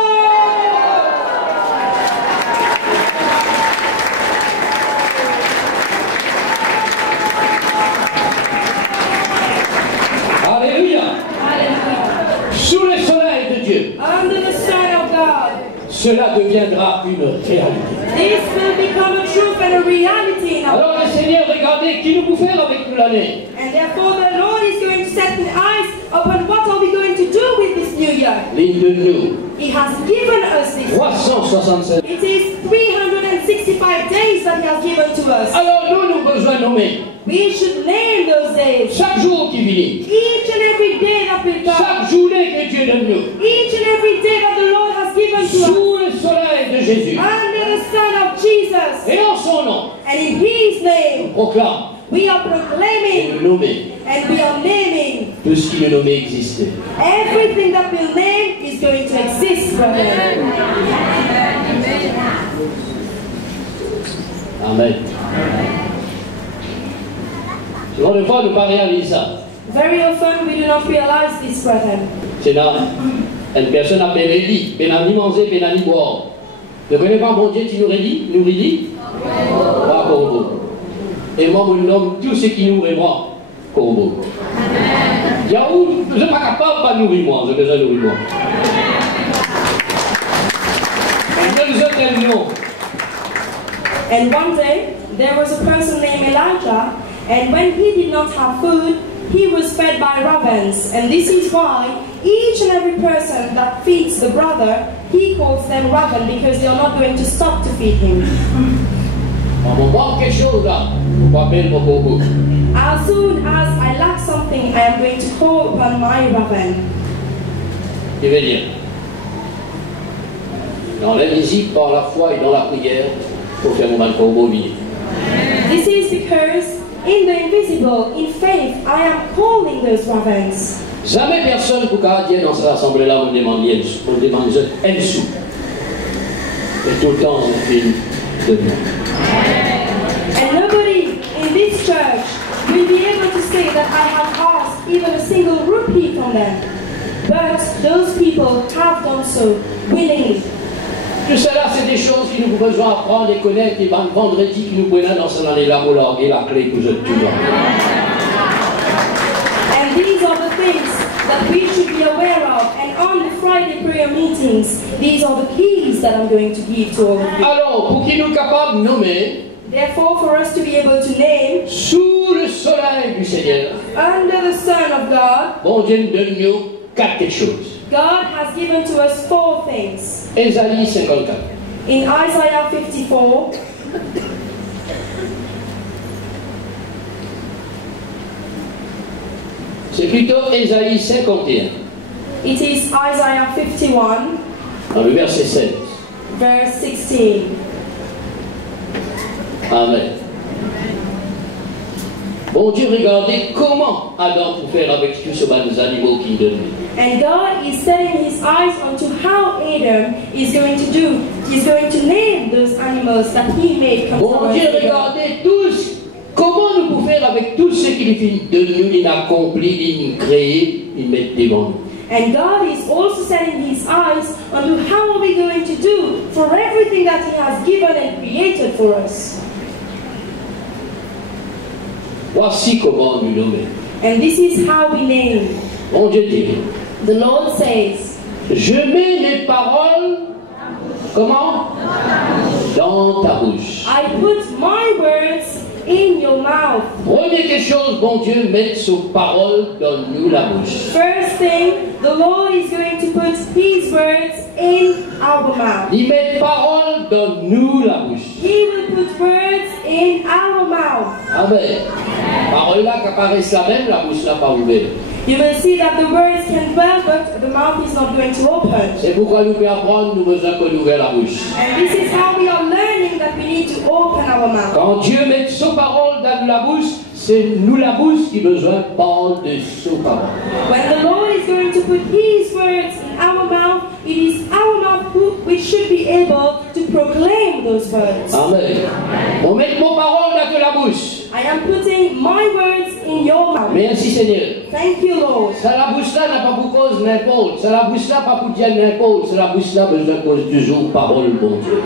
Alléluia. Hallelujah. Sous le soleil de Dieu, Under the sun of God. cela deviendra une réalité. This will become a truth and a reality in our Alors le Seigneur, regardez, qui nous peut faire avec nous l'année? And therefore the Lord is going to set an eyes upon what are we going to do with this new year. Ligne de nous, He has given us this. 367. It is 365 days that He has given to us. Alors nous, nous avons besoin de nommer We should name those days. chaque jour qui vient, Each and every day that will come. chaque journée que Dieu donne nous, Each and every day that the Lord has given to us. sous le soleil de Jésus. Under the Son of Jesus. Et en son nom, And in His name, proclame we are et proclaiming nous nommer and we are naming. tout ce qui est nommé existe. Everything that we'll name is going to exist, brother. Amen. Souvent, des fois, nous ne pas réaliser ça. Very often we do not realize this, brethren. C'est là, une personne appelée Réli, Bénani manger, Bénani boire. Ne connais pas mon Dieu, tu nous rédis? Pas corbeau. Et moi, je nomme tout ce qui nourrit moi, corbeau. Yahoo, je ne suis pas capable de nourrir moi, j'ai besoin de nourrir moi. Et nous autres, non. And one day there was a person named Elijah, and when he did not have food, he was fed by ravens. And this is why each and every person that feeds the brother, he calls them raven, because they are not going to stop to feed him. On manque quelque chose là, on appelle mon corbeau. As soon as I lack something, I am going to call upon my raven. Il veut dire, dans l'invisible, par la foi et dans la prière, pour faire mon corbeau venir. This is because in the invisible, in faith, I am calling those ravens. Jamais personne pour dire dans cette assemblée-là, on demande un sou. Et tout le temps, on fait de moi. And nobody in this church will be able to say that I have asked even a single rupee from them. But those people have done so willingly. Tout cela, c'est des choses que nous besoin apprendre et connaître. Et vendredi, qui nous prenons dans cette année-là, et la clé que je te donne. And these are the things that we should be aware of. And on the Friday prayer meetings, these are the keys that I'm going to give to all of you. Alors, pour qu'il nous capable de nommer, Therefore, for us to be able to name, sous le soleil du Seigneur, under the Son of God, bon Dieu nous donne nous quatre choses. God has given to us 4 things. Ésaïe 54. In Isaiah 54, C'est plutôt Ésaïe 51, it is Isaiah 51, dans le verset 16. verse 16. Amen. Bon Dieu, regardez comment Adam peut faire avec tous ces animaux qu'il donne. And God is setting his eyes onto how Adam is going to do. He's going to name those animals that he made come Bon from Dieu, us. regardez tous comment nous pouvons faire avec tout ce qu'il fait de nous, il a accompli, il a créé, il met devant nous. And God is also setting his eyes onto how are we going to do for everything that he has given and created for us. Voici comment nous nommer. And this is how we name. Bon Dieu dit, The Lord says, je mets mes paroles, comment? Dans ta bouche. I put my words in your mouth. Première chose, bon Dieu, met ses paroles dans nous la bouche. First thing, the Lord is going to put his words in our mouth. Il met paroles dans nous la bouche. He will put words in our mouth. Amen. Parole là qui apparaissent la même, la bouche là pas ouverte. You will see that the words can dwell, but the mouth is not going to open. C'est pourquoi nous pouvons apprendre, nous besoin qu'on ouvre la bouche. And this is how we are learning that we need to open our mouth. Quand Dieu met ses paroles dans la bouche, c'est nous la bouche qui besoin de parler de ses paroles. When the Lord is going to put his words in our mouth, it is our mouth which should be able to proclaim those words. Amen. On met mon parole dans la bouche. I am putting my words in your mouth. Merci Seigneur. Thank you, Lord. Ça la bouche là n'a pas pour cause n'importe. Ça la bouche là pas pour dire n'importe. C'est la bouche là besoin de cause toujours parole bon Dieu.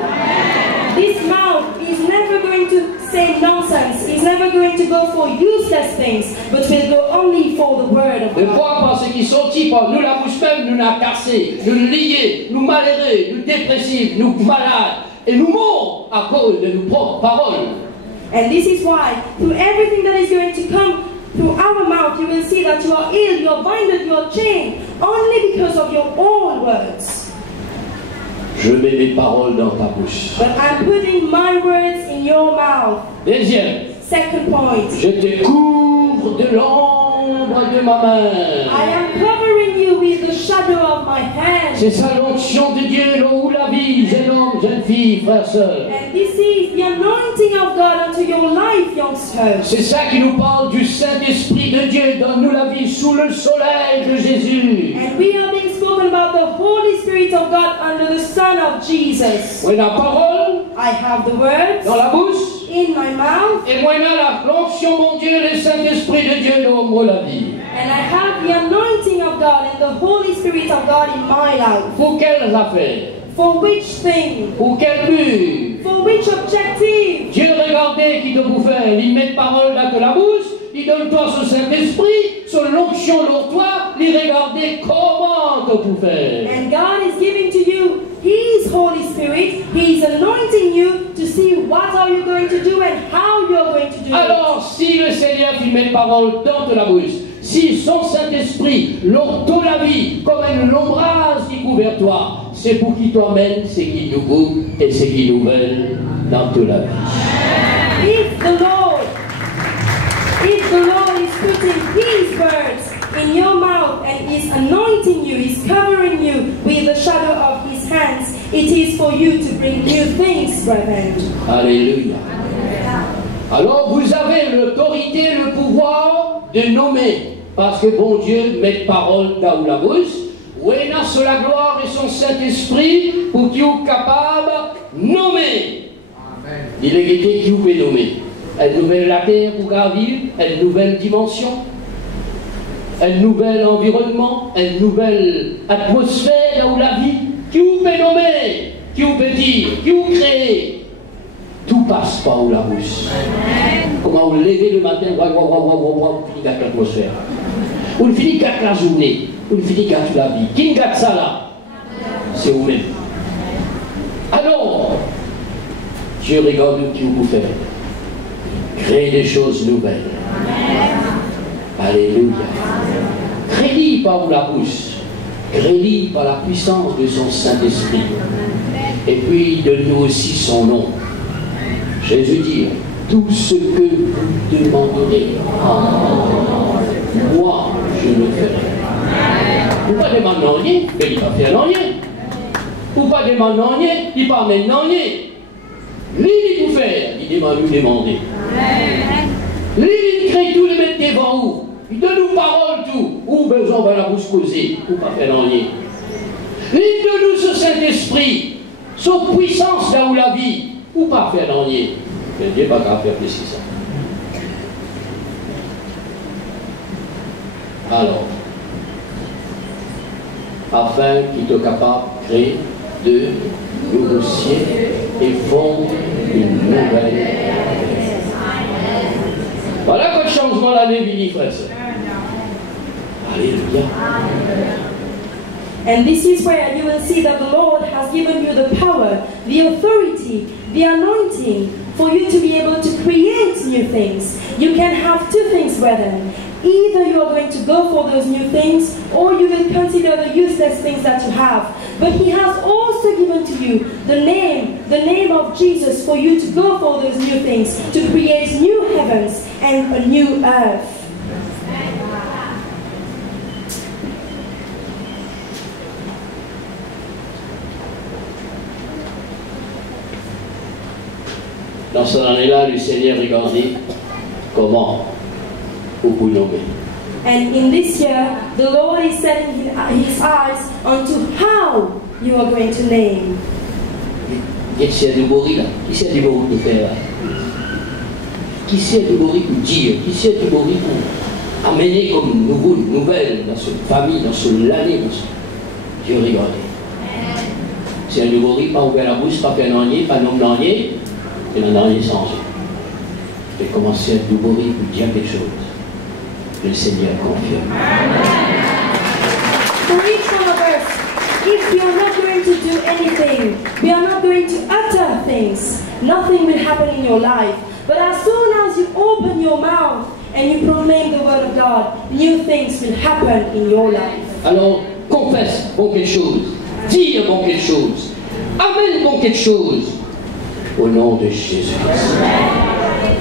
This mouth is never going to say nonsense. It's never going to go for useless things, but will go only for the word of Des God. fois, parce qu'ils sont types, nous la bouche même, nous la cassé, nous liés, nous malheureux, nous dépressifs, nous malades, et nous morts à cause de nos propres paroles. And this is why, through everything that is going to come through our mouth, you will see that you are ill, you are binded, you are chained, only because of your own words. Je mets mes paroles dans ta bouche. But I'm putting my words in your mouth. Deuxième, Second point. je te couvre de l'ombre de ma main. I am covering you with the shadow of my hand. C'est ça l'onction de Dieu, l'eau ou la vie, jeune homme, jeune fille, frère, sœur. And this is the anointing of God unto your life, youngsters. C'est ça qui nous parle du Saint-Esprit de Dieu. Donne-nous la vie sous le soleil de Jésus. And we are being spoken about the Holy Spirit of God under the Son of Jesus. Oui, la parole I have the words dans la bouche. in my mouth, Et moi, la l'onction, mon Dieu, le Saint-Esprit de Dieu, l'ombre la vie. and I have the anointing of God and the Holy Spirit of God in my life. Pour quelles affaires? For which thing? Pour quel but? For which objective? Dieu regardez qui te vous faire. Il met parole dans la bouche. Il donne toi son Saint-Esprit, son onction dans toi. Il regardez comment te vous faire. And God is giving to you His Holy Spirit. He is anointing you to see what are you going to do and how you are going to do it. Alors, si le Seigneur qui met parole dans la bouche, si son Saint-Esprit l'onction la vie comme un ombrage qui couvre toi, c'est pour qu'il t'emmène ce qui nous goûte et ce qui nous veut dans toute la vie. If the Lord is putting His words in your mouth and is anointing you, is covering you with the shadow of His hands, it is for you to bring new things, brethren. Alléluia. Alors vous avez l'autorité, le pouvoir de nommer parce que bon Dieu met parole dans la bouche, où est là sur la gloire et son Saint-Esprit pour qu'il soit capable de nommer. Il est guetté qui peut nommer. Une nouvelle la terre pour gravir, une nouvelle dimension, un nouvel environnement, une nouvelle atmosphère où la vie, qui vous peut nommer, qui vous peut dire, qui vous créer. Tout passe par où la bouche. Comment vous levez le matin, vous finissez avec l'atmosphère. Vous finissez avec la journée, vous finissez avec la vie. Qui garde ça là? C'est vous-même. Alors, Dieu regarde qui vous fait. Créer des choses nouvelles. Alléluia. Crédit par la bouche. Crédit par la puissance de son Saint-Esprit. Et puis de nous aussi son nom. Jésus dit, tout ce que vous demanderez moi je le ferai. Vous ne pas demander rien, mais il ne va faire rien. Vous ne pas demander rien, il ne va pas mettre rien. Lui, il tout faire, il demande nous demander. Lui, il crée tout, il met devant vous. Il donne nous parole tout. Ou besoin de la bouche causer, ou pas faire rien. Lui, il donne nous ce Saint-Esprit, son puissance là où la vie, ou pas faire rien. Mais Dieu n'a pas faire plus que ça. Alors, afin qu'il soit capable de créer de nouveaux cieux et fondre une nouvelle. Voilà que changement l'année vini, frère. Alléluia. And this is where you will see that the Lord has given you the power, the authority, the anointing for you to be able to create new things. You can have two things, brethren. Either you are going to go for those new things, or you will consider the useless things that you have. But He has also given to you the name of Jesus, for you to go for those new things, to create new heavens and a new earth. Dans cette année-là, le Seigneur regardait comment vous pouvez nommer. And in this year, the Lord is setting His eyes onto how you are going to name. Qui c'est du mori là? Qui c'est du mori pour faire là? Qui c'est du mori pour dire? Qui c'est du mori pour amener comme nouvelle dans cette famille, dans ce l'année? Dieu regardait. C'est un mori pas ouvert la bouche, pas faire l'année, pas nommer l'année. Et la dernière changé. Et commencer à mourir pour dire quelque chose. Le Seigneur confirme. For each one of us, if we are not going to do anything, we are not going to utter things, nothing will happen in your life. But as soon as you open your mouth and you proclaim the word of God, new things will happen in your life. Alors, confesse bon quelque chose. Dis bon quelque chose. Amène bon quelque chose. Au nom de Jésus-Christ.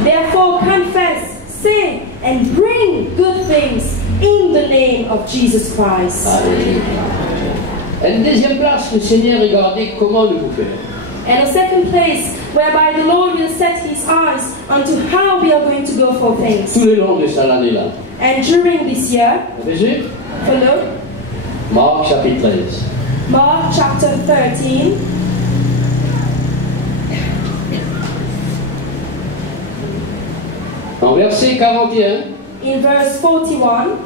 Therefore, confess, say, and bring good things in the name of Jesus Christ. Alléluia. Et une deuxième place, le Seigneur regardait comment le vous faire. And a second place, whereby the Lord will set His eyes onto how we are going to go for things. Tout le long de cette année-là. And during this year, follow. Marc chapitre 13. Mark chapter 13. En verset 41, in verse 41,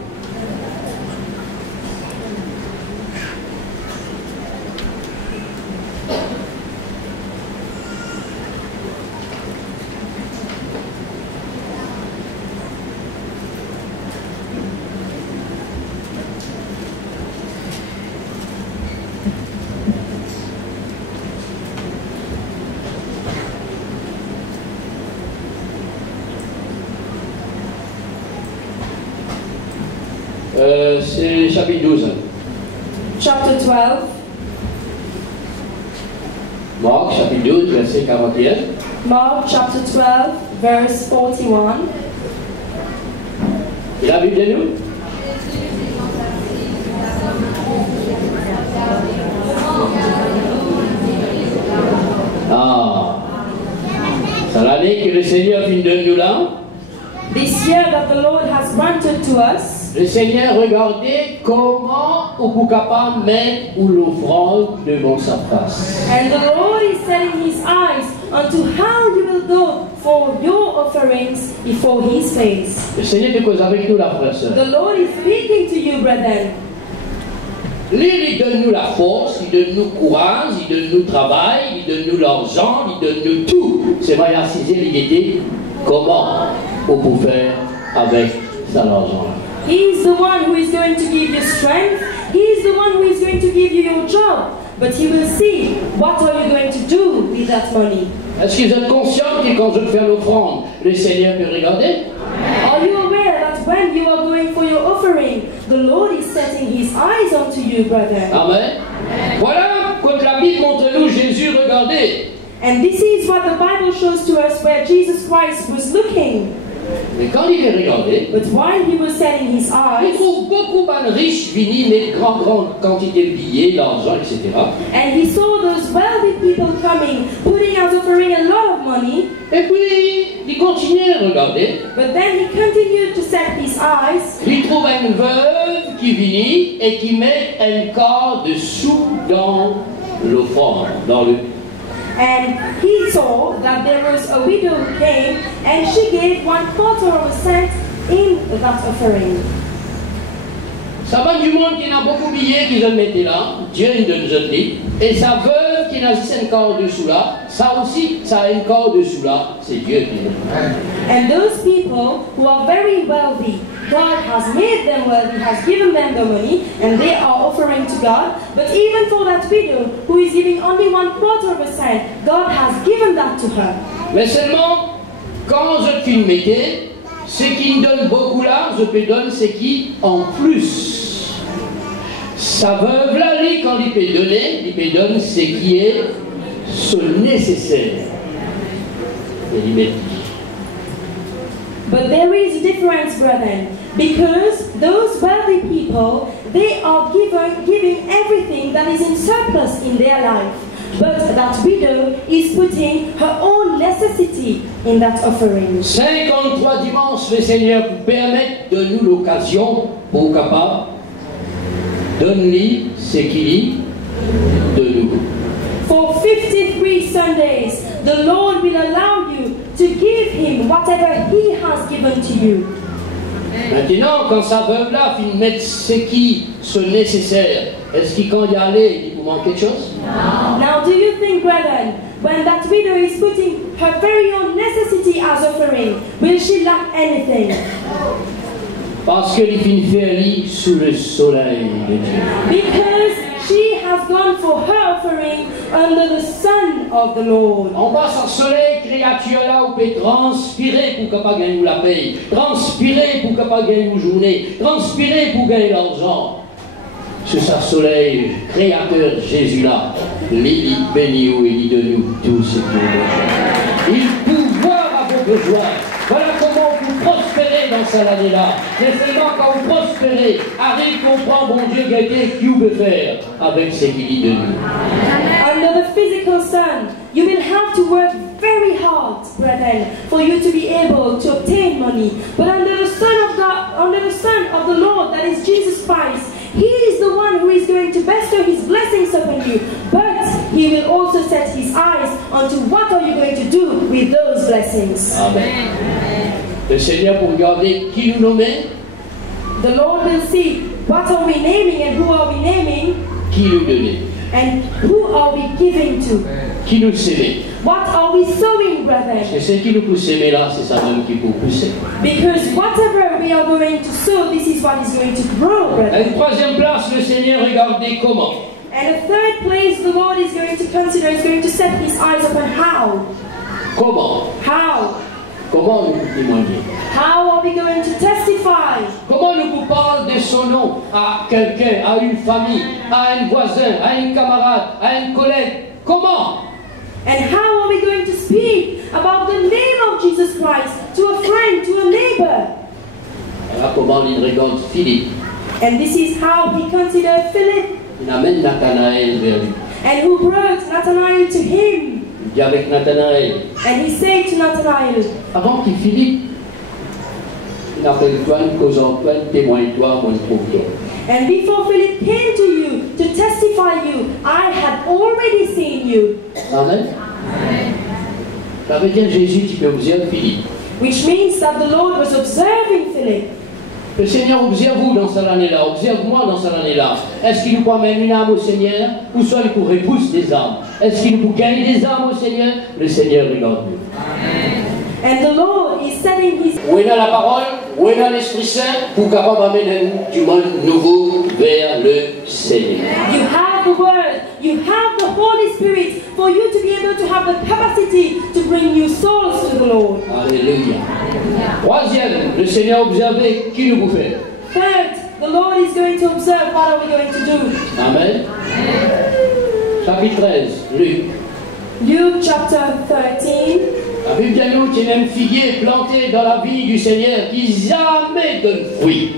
c'est chapitre 12. Chapter 12. Marc chapitre 12, verset 41. Mark chapter 12, verse 41. La Bible de nous? Ah, c'est l'année que le Seigneur vient de nous là. This year that the Lord has granted to us. Le Seigneur regardait comment on peut capable mettre ou l'offrande devant sa face. And the Lord is setting his eyes onto how you will go for your offerings before his face. Le Seigneur est cause avec nous, la frère sœur. The Lord is speaking to you, brethren. Lui, il donne nous la force, il donne nous courage, il donne nous travail, il donne nous l'argent, il donne nous tout. C'est vrai, à 6 il était comment on peut faire avec cet argent. He is the one who is going to give you strength. He is the one who is going to give you your job. But you will see what are you going to do with that money. Est-ce que vous êtes conscient que quand je fais l'offrande, le Seigneur peut regarder? Are you aware that when you are going for your offering, the Lord is setting his eyes onto you, brother? Amen. Voilà, comme la Bible montre nous, Jésus regardait. And this is what the Bible shows to us where Jesus Christ was looking. Mais quand il est regardé, But while he was setting his il eyes, trouve beaucoup de riches venir mettre grande quantité de billets, d'argent, etc. and he saw those wealthy people coming, putting out offering a lot of money, Et puis, il continue à regarder. but then he continued to set his eyes, Il trouve une veuve qui vient et qui met un quart de sous dans l'offrande, dans le... and he saw that there was a widow who came, and she gave 1/4 in that offering. Ça va du monde qui n'a beaucoup de billets qui veulent mettre là, Dieu il donne jeune livre, et sa veuve qui n'a juste un quart de sous là, ça aussi, ça a un quart de sous là, c'est Dieu qui donne. And those people who are very wealthy, God has made them wealthy, has given them the money, and they are offering to God. But even for that widow who is giving only 1/4, God has given that to her. Mais seulement, quand je filme ce qui me donne beaucoup là, je peux donner ce qui en plus. Sa veuve là, lui, quand il peut donner ce qui est ce nécessaire. Et il met. But there is a difference, brethren, because those wealthy people, they are giving everything that is in surplus in their life. But that widow is putting her own necessity in that offering. 53 dimanches, le Seigneur vous permet de nous l'occasion pour capable de donner ce qu'il de nous. For 53 Sundays, the Lord will allow you to give him whatever he has given to you. Maintenant, quand sa veuve là finit de mettre ce qui est nécessaire, est-ce qu'il quand y allait, il vous manque quelque chose? Now, do you think, brethren, when that widow is putting her very own necessity as offering, will she lack anything? Parce qu'elle finit faire lit sous le soleil de Dieu. Because she has gone for her offering under the sun of the Lord. En bas sur le soleil, créature là, vous pouvez transpirer pour capable gagner la paye, transpirer pour capable gagner une journée, transpirer pour gagner l'argent. Sur ce soleil, créateur Jésus là, il bénit ou il de nous tous ce que nous il pouvoir à vos besoins. Voilà comment vous prospérez dans cette année-là. C'est seulement quand vous prospérez, arrive comprendre mon Dieu qui vous peut faire avec ce qu'il dit de nous. Under the physical sun, you will have to work very hard, brethren, for you to be able to obtain money. But under the Son of God, under the Son of the Lord, that is Jesus Christ, He is the one who is going to bestow His blessings upon you. But He will also set His eyes onto what are you going to do with those blessings. Amen. Le Seigneur pour regarder qui nous nomme, The Lord will see what are we naming and who are we naming, qui nous donne, and who are we giving to. qui nous sème. What are we sowing, brethren? Et ce qui nous pousse aimer là, c'est ça même qui peut pousser. Because whatever we are going to sow, this is what is going to grow, À brethren. une troisième place, le Seigneur regardait comment. And a third place the Lord is going to consider, is going to set His eyes upon how. Comment? How? Comment nous pouvons témoigner? How are we going to testify? Comment nous pouvons parler de son nom à quelqu'un, à une famille, à un voisin, à un camarade, à un collègue? Comment? And how are we going to speak about the name of Jesus Christ to a friend, to a neighbor? Voilà comment il regarde Philippe. And this is how He considered Philip, Il amène Nathanaël vers lui. and who brought Nathanael to him. Il dit avec Nathanaël, And he said to Nathanael, avant qu'il Philippe, Rappelle-toi, cause-en-toi, témoigne-toi, moi, trouve-toi. And before Philip came to you to testify you, I had already seen you. Amen. Ça veut dire Jésus qui observe Philippe. Which means that the Lord was observing Philip. Le Seigneur observe vous dans cette année-là, observe-moi dans cette année-là. Est-ce qu'il nous promène une âme au Seigneur, ou soit il nous repousse des âmes? Est-ce qu'il nous gagne des âmes au Seigneur? Le Seigneur regarde nous. And the Lord is setting his... Où est la parole, où est l'Esprit Saint pour capable d'amener du monde nouveau vers le Seigneur. You have the Word, you have the Holy Spirit for you to be able to have the capacity to bring new souls to the Lord. Alléluia. Troisième, le Seigneur observait qui nous vous fait. Third, the Lord is going to observe what are we going to do. Amen. Chapitre 13, Luc. Luke chapter 13. La Bible dit nous qu'il y a un figuier planté dans la vie du Seigneur qui jamais donne fruit.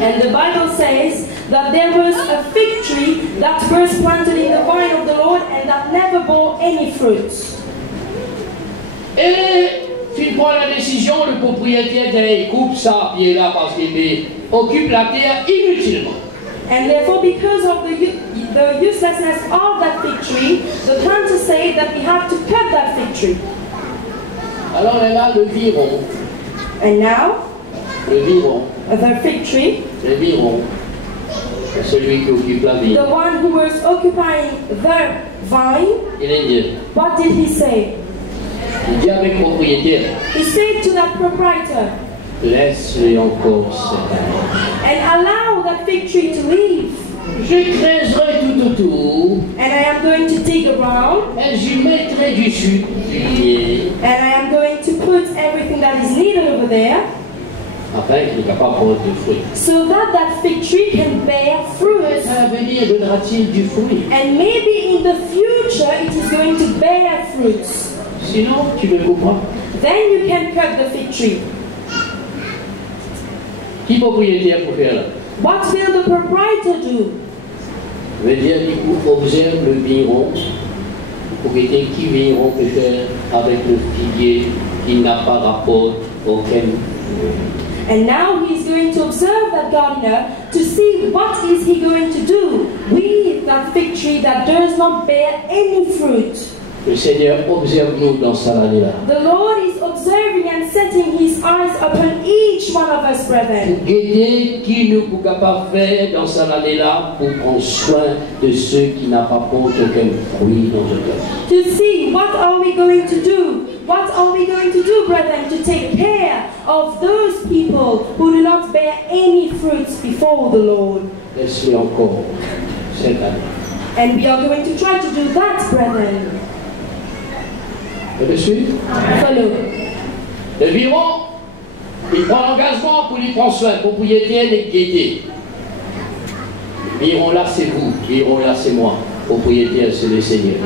And the Bible says that there was a fig tree that was planted in the vine of the Lord and that never bore any fruit. Et s'il prend la décision, le propriétaire il coupe ça pied là parce qu'il occupe la terre inutilement. And therefore, because of the uselessness of that fig tree, the planters say that we have to cut that fig tree. Alors là, le viron. And now, le viron. The fig tree. Le viron. Celui qui occupe la vigne. The one who was occupying the vine. Il est dit. What did he say? Il dit avec le propriétaire. He said to that proprietor. Laisse-le encore cette année. And allow that fig tree to leave. Je creuserai tout autour. And I am going to dig around. Et j'y mettrai du sucre. And I am going to put everything that is needed over there. Afin qu'il est capable de prendre du fruit. So that fig tree can bear fruit. À l'avenir donnera-t-il du fruit. And maybe in the future it is going to bear fruits. Sinon, tu ne le coupes pas. Then you can cut the fig tree. Qui propriétaire pour faire là? What will the proprietor do? Je veux dire, du coup, observe le vigneron. Le propriétaire qui vigneron peut faire avec le figuier qui n'a pas rapport aucun. And now he is going to observe that gardener to see what is he going to do with that fig tree that does not bear any fruit. Le Seigneur observe nous dans cette année-là. The Lord is observing and setting his eyes upon each one of us, brethren. Pour guider qui nous sommes capables de faire dans cette année-là pour prendre soin de ceux qui n'ont pas aucun fruit dans notre cœur. To see what are we going to do? What are we going to do, brethren, to take care of those people who do not bear any fruits before the Lord? Laisse-le encore cette année. And we are going to try to do that, brethren. Vous me suivez? Follow. Le vigneron, il prend l'engagement pour lui prendre soin, propriétaire et guetter. Le vigneron là, c'est vous. Le vigneron là, c'est moi. Propriétaire, c'est le Seigneur.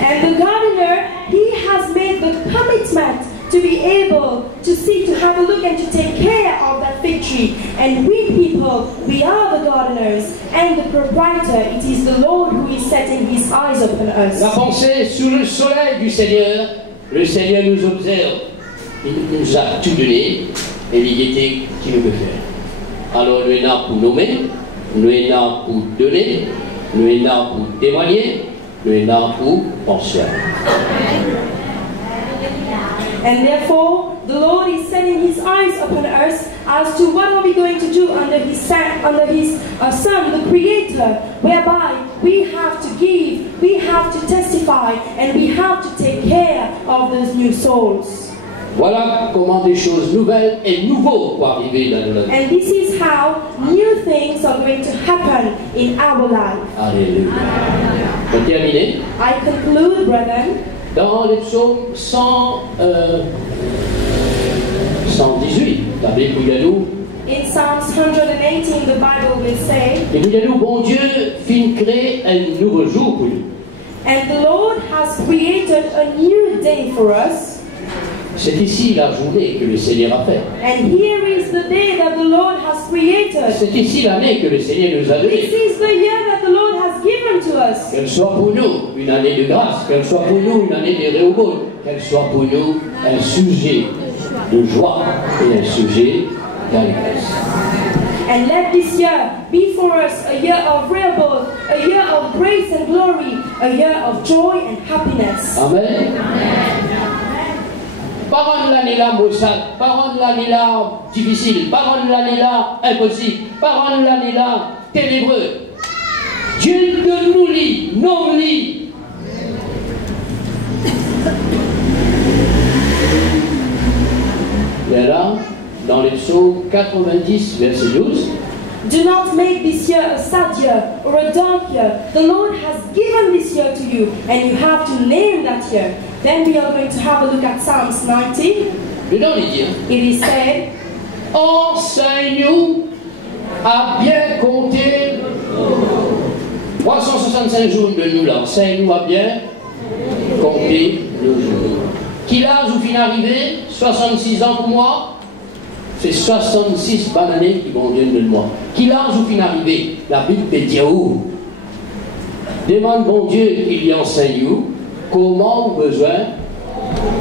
And the gardener, he has made the commitment to be able to see, to have a look and to take care of that fig tree. And we people, we are the gardeners and the proprietor. It is the Lord who is setting his eyes upon us. La pensée sous le soleil du Seigneur, le Seigneur nous observe. Il nous a tout donné et il était qui nous peut faire. Alors nous sommes là pour nommer, nous sommes là pour donner, nous sommes là pour témoigner, nous sommes là pour penser. And therefore, the Lord is setting his eyes upon us as to what are we going to do under his Son, the Creator, whereby we have to give, we have to testify, and we have to take care of those new souls. Voilà comment des choses nouvelles et nouveaux vont arriver dans notre vie. And this is how new things are going to happen in our life. Alléluia. Pour terminer, I conclude, brethren, dans les psaumes 118, la Bible nous dit nous, in Psalms 118, the Bible will say, il nous dit nous, bon Dieu fin créer un nouveau jour pour nous. and the Lord has created a new day for us. C'est ici la journée que le Seigneur a faite. And here is the day that the Lord has created. C'est ici l'année que le Seigneur nous a donnée. This is the year that the Lord has given to us. Qu'elle soit pour nous une année de grâce, qu'elle soit pour nous une année de réobot, qu'elle soit pour nous un sujet de joie et un sujet d'allégresse. And let this year be for us a year of rebirth, a year of grace and glory, a year of joy and happiness. Amen. Pas rendre l'année là maussade, pas rendre l'année là difficile, pas rendre l'année là impossible, pas rendre l'année là ténébreux. Dieu de nous lit, non lit. Et là, dans les psaumes 90, verset 12, do not make this year a sad year or a dark year. The Lord has given this year to you, and you have to name that year. Then we are going to have a look at Psalms 90. dedans il dit, It is said, enseigne-nous à bien compter 365 jours de nous là, enseigne-nous à bien compter nos jours. Qu'il âge où fin arrivé, 66 ans pour moi, c'est 66 bonnes années qui vont venir de moi. Qu'il âge où fin arrivé, la Bible peut dire où? Demande bon Dieu qu'il y enseigne où, comment ou besoin,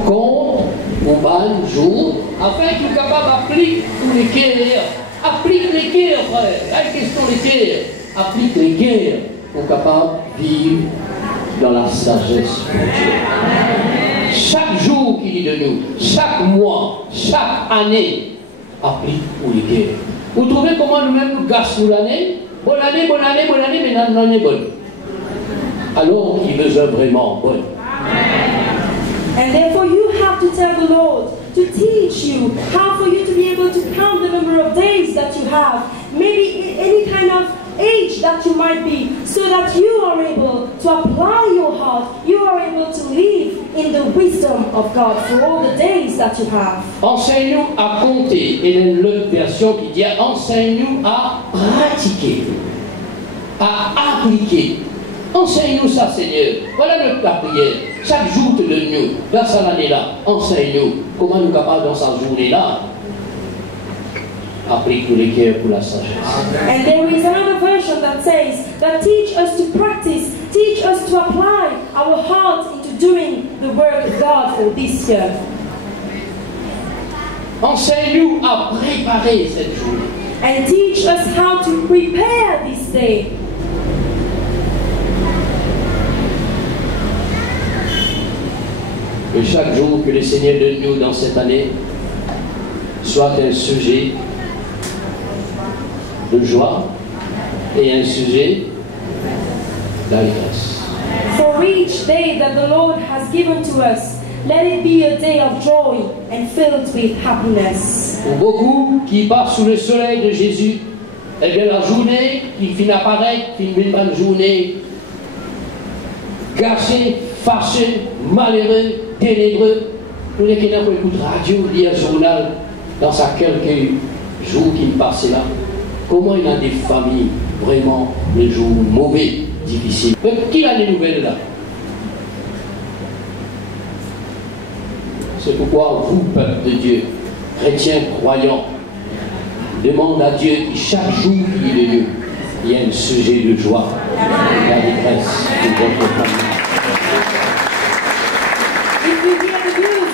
compte ou ban jour, afin qu'il soit capable d'appliquer tous les guerres. Applique les guerres, frère. La question des guerres. Applique les guerres pour capable de vivre dans la sagesse de Dieu. Chaque jour qu'il dit de nous, chaque mois, chaque année, applique pour les guerres. Vous trouvez comment nous-mêmes nous gâchons l'année? Bonne année, bonne année, bonne année, mais l'année bonne. Alors qu'il besoin vraiment bonne. and therefore you have to tell the Lord to teach you how for you to be able to count the number of days that you have, maybe any kind of age that you might be, so that you are able to apply your heart, you are able to live in the wisdom of God for all the days that you have. Enseigne-nous à compter. Et il y a une autre version qui dit enseigne-nous à pratiquer, à appliquer. Enseigne-nous ça, Seigneur. Voilà notre prière. Chaque jour te donne-nous, dans cette année-là, enseigne-nous comment nous sommes capables dans cette journée-là appliquer tous les cœurs pour la sagesse. And there is another version that says that teach us to practice, teach us to apply our hearts into doing the work of God for this year. Enseigne-nous à préparer cette journée. And teach us how to prepare this day. Que chaque jour que le Seigneur donne nous dans cette année soit un sujet de joie et un sujet d'allégresse. For each day that the Lord has given to us, let it be a day of joy and filled with happiness. Pour beaucoup qui partent sous le soleil de Jésus, eh bien la journée qui finit apparaître, finit une bonne journée, gâchée, fâchée, malheureux, ténébreux. Nous les qui n'avons écouté radio, lire journal, dans sa quelques jours qui passent là. Comment il y a des familles vraiment des jours mauvais, difficiles. Mais qui a des nouvelles là? C'est pourquoi vous, peuple de Dieu, chrétiens, croyants, demande à Dieu que chaque jour qu'il est de nous, il y a un sujet de joie, d'allégresse pour votre famille. If you hear the news,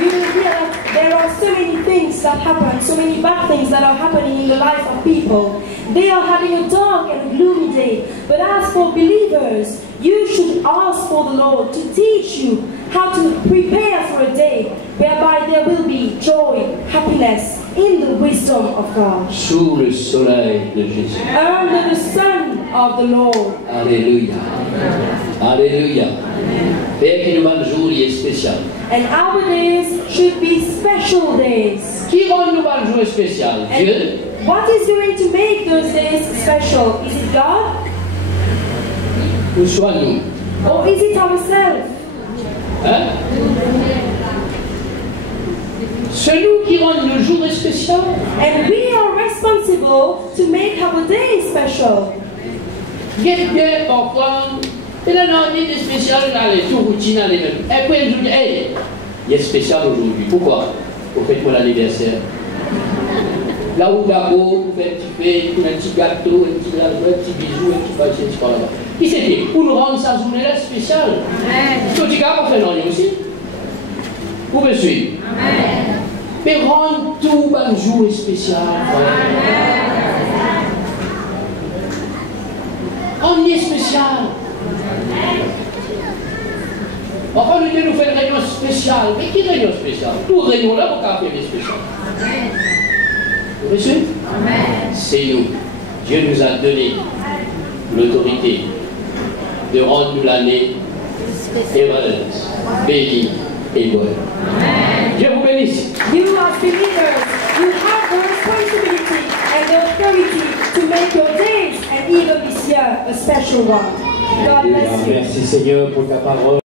you will hear that there are so many things that happen, so many bad things that are happening in the life of people. They are having a dark and a gloomy day. But as for believers, you should ask for the Lord to teach you how to prepare for a day whereby there will be joy, happiness in the wisdom of God. Sous le soleil de Jésus. Under the sun of the Lord. Alléluia. Alléluia. Père qui nous va le jour, il est spécial. And our days should be special days. Qui rend nous va le jour spécial? Dieu. And what is going to make those days special? Is it God? Ou soit nous? Or is it ourselves? Hein? C'est nous qui rendons le jour spécial. And we are responsible to make our day special. Bien, parfois, il y a un année spécial dans les tout routines, les mêmes. Et puis, je dis, hey, il est spécial aujourd'hui. Pourquoi? Pour fêter mon anniversaire. Là où d'abord, vous faites un petit gâteau, un petit bisou, un petit papier, un petit par là-bas. Qui c'était? Pour nous rendre sa journée-là spéciale. Tout le monde va faire l'année aussi. Vous me suivez? Mais rendre tout un jour spécial, on y est spécial. Enfin, nous nous fait une réunion spéciale. Mais qui réunion spéciale? Nous réunion là, on peut faire des spéciales. Vous voyez? C'est nous. Dieu nous a donné l'autorité de rendre l'année heureuse, bénie et bonne. Dieu vous bénisse. You as believers, you have the responsibility and the authority to make your days and even this year a special one. God bless you. Merci Seigneur pour ta parole.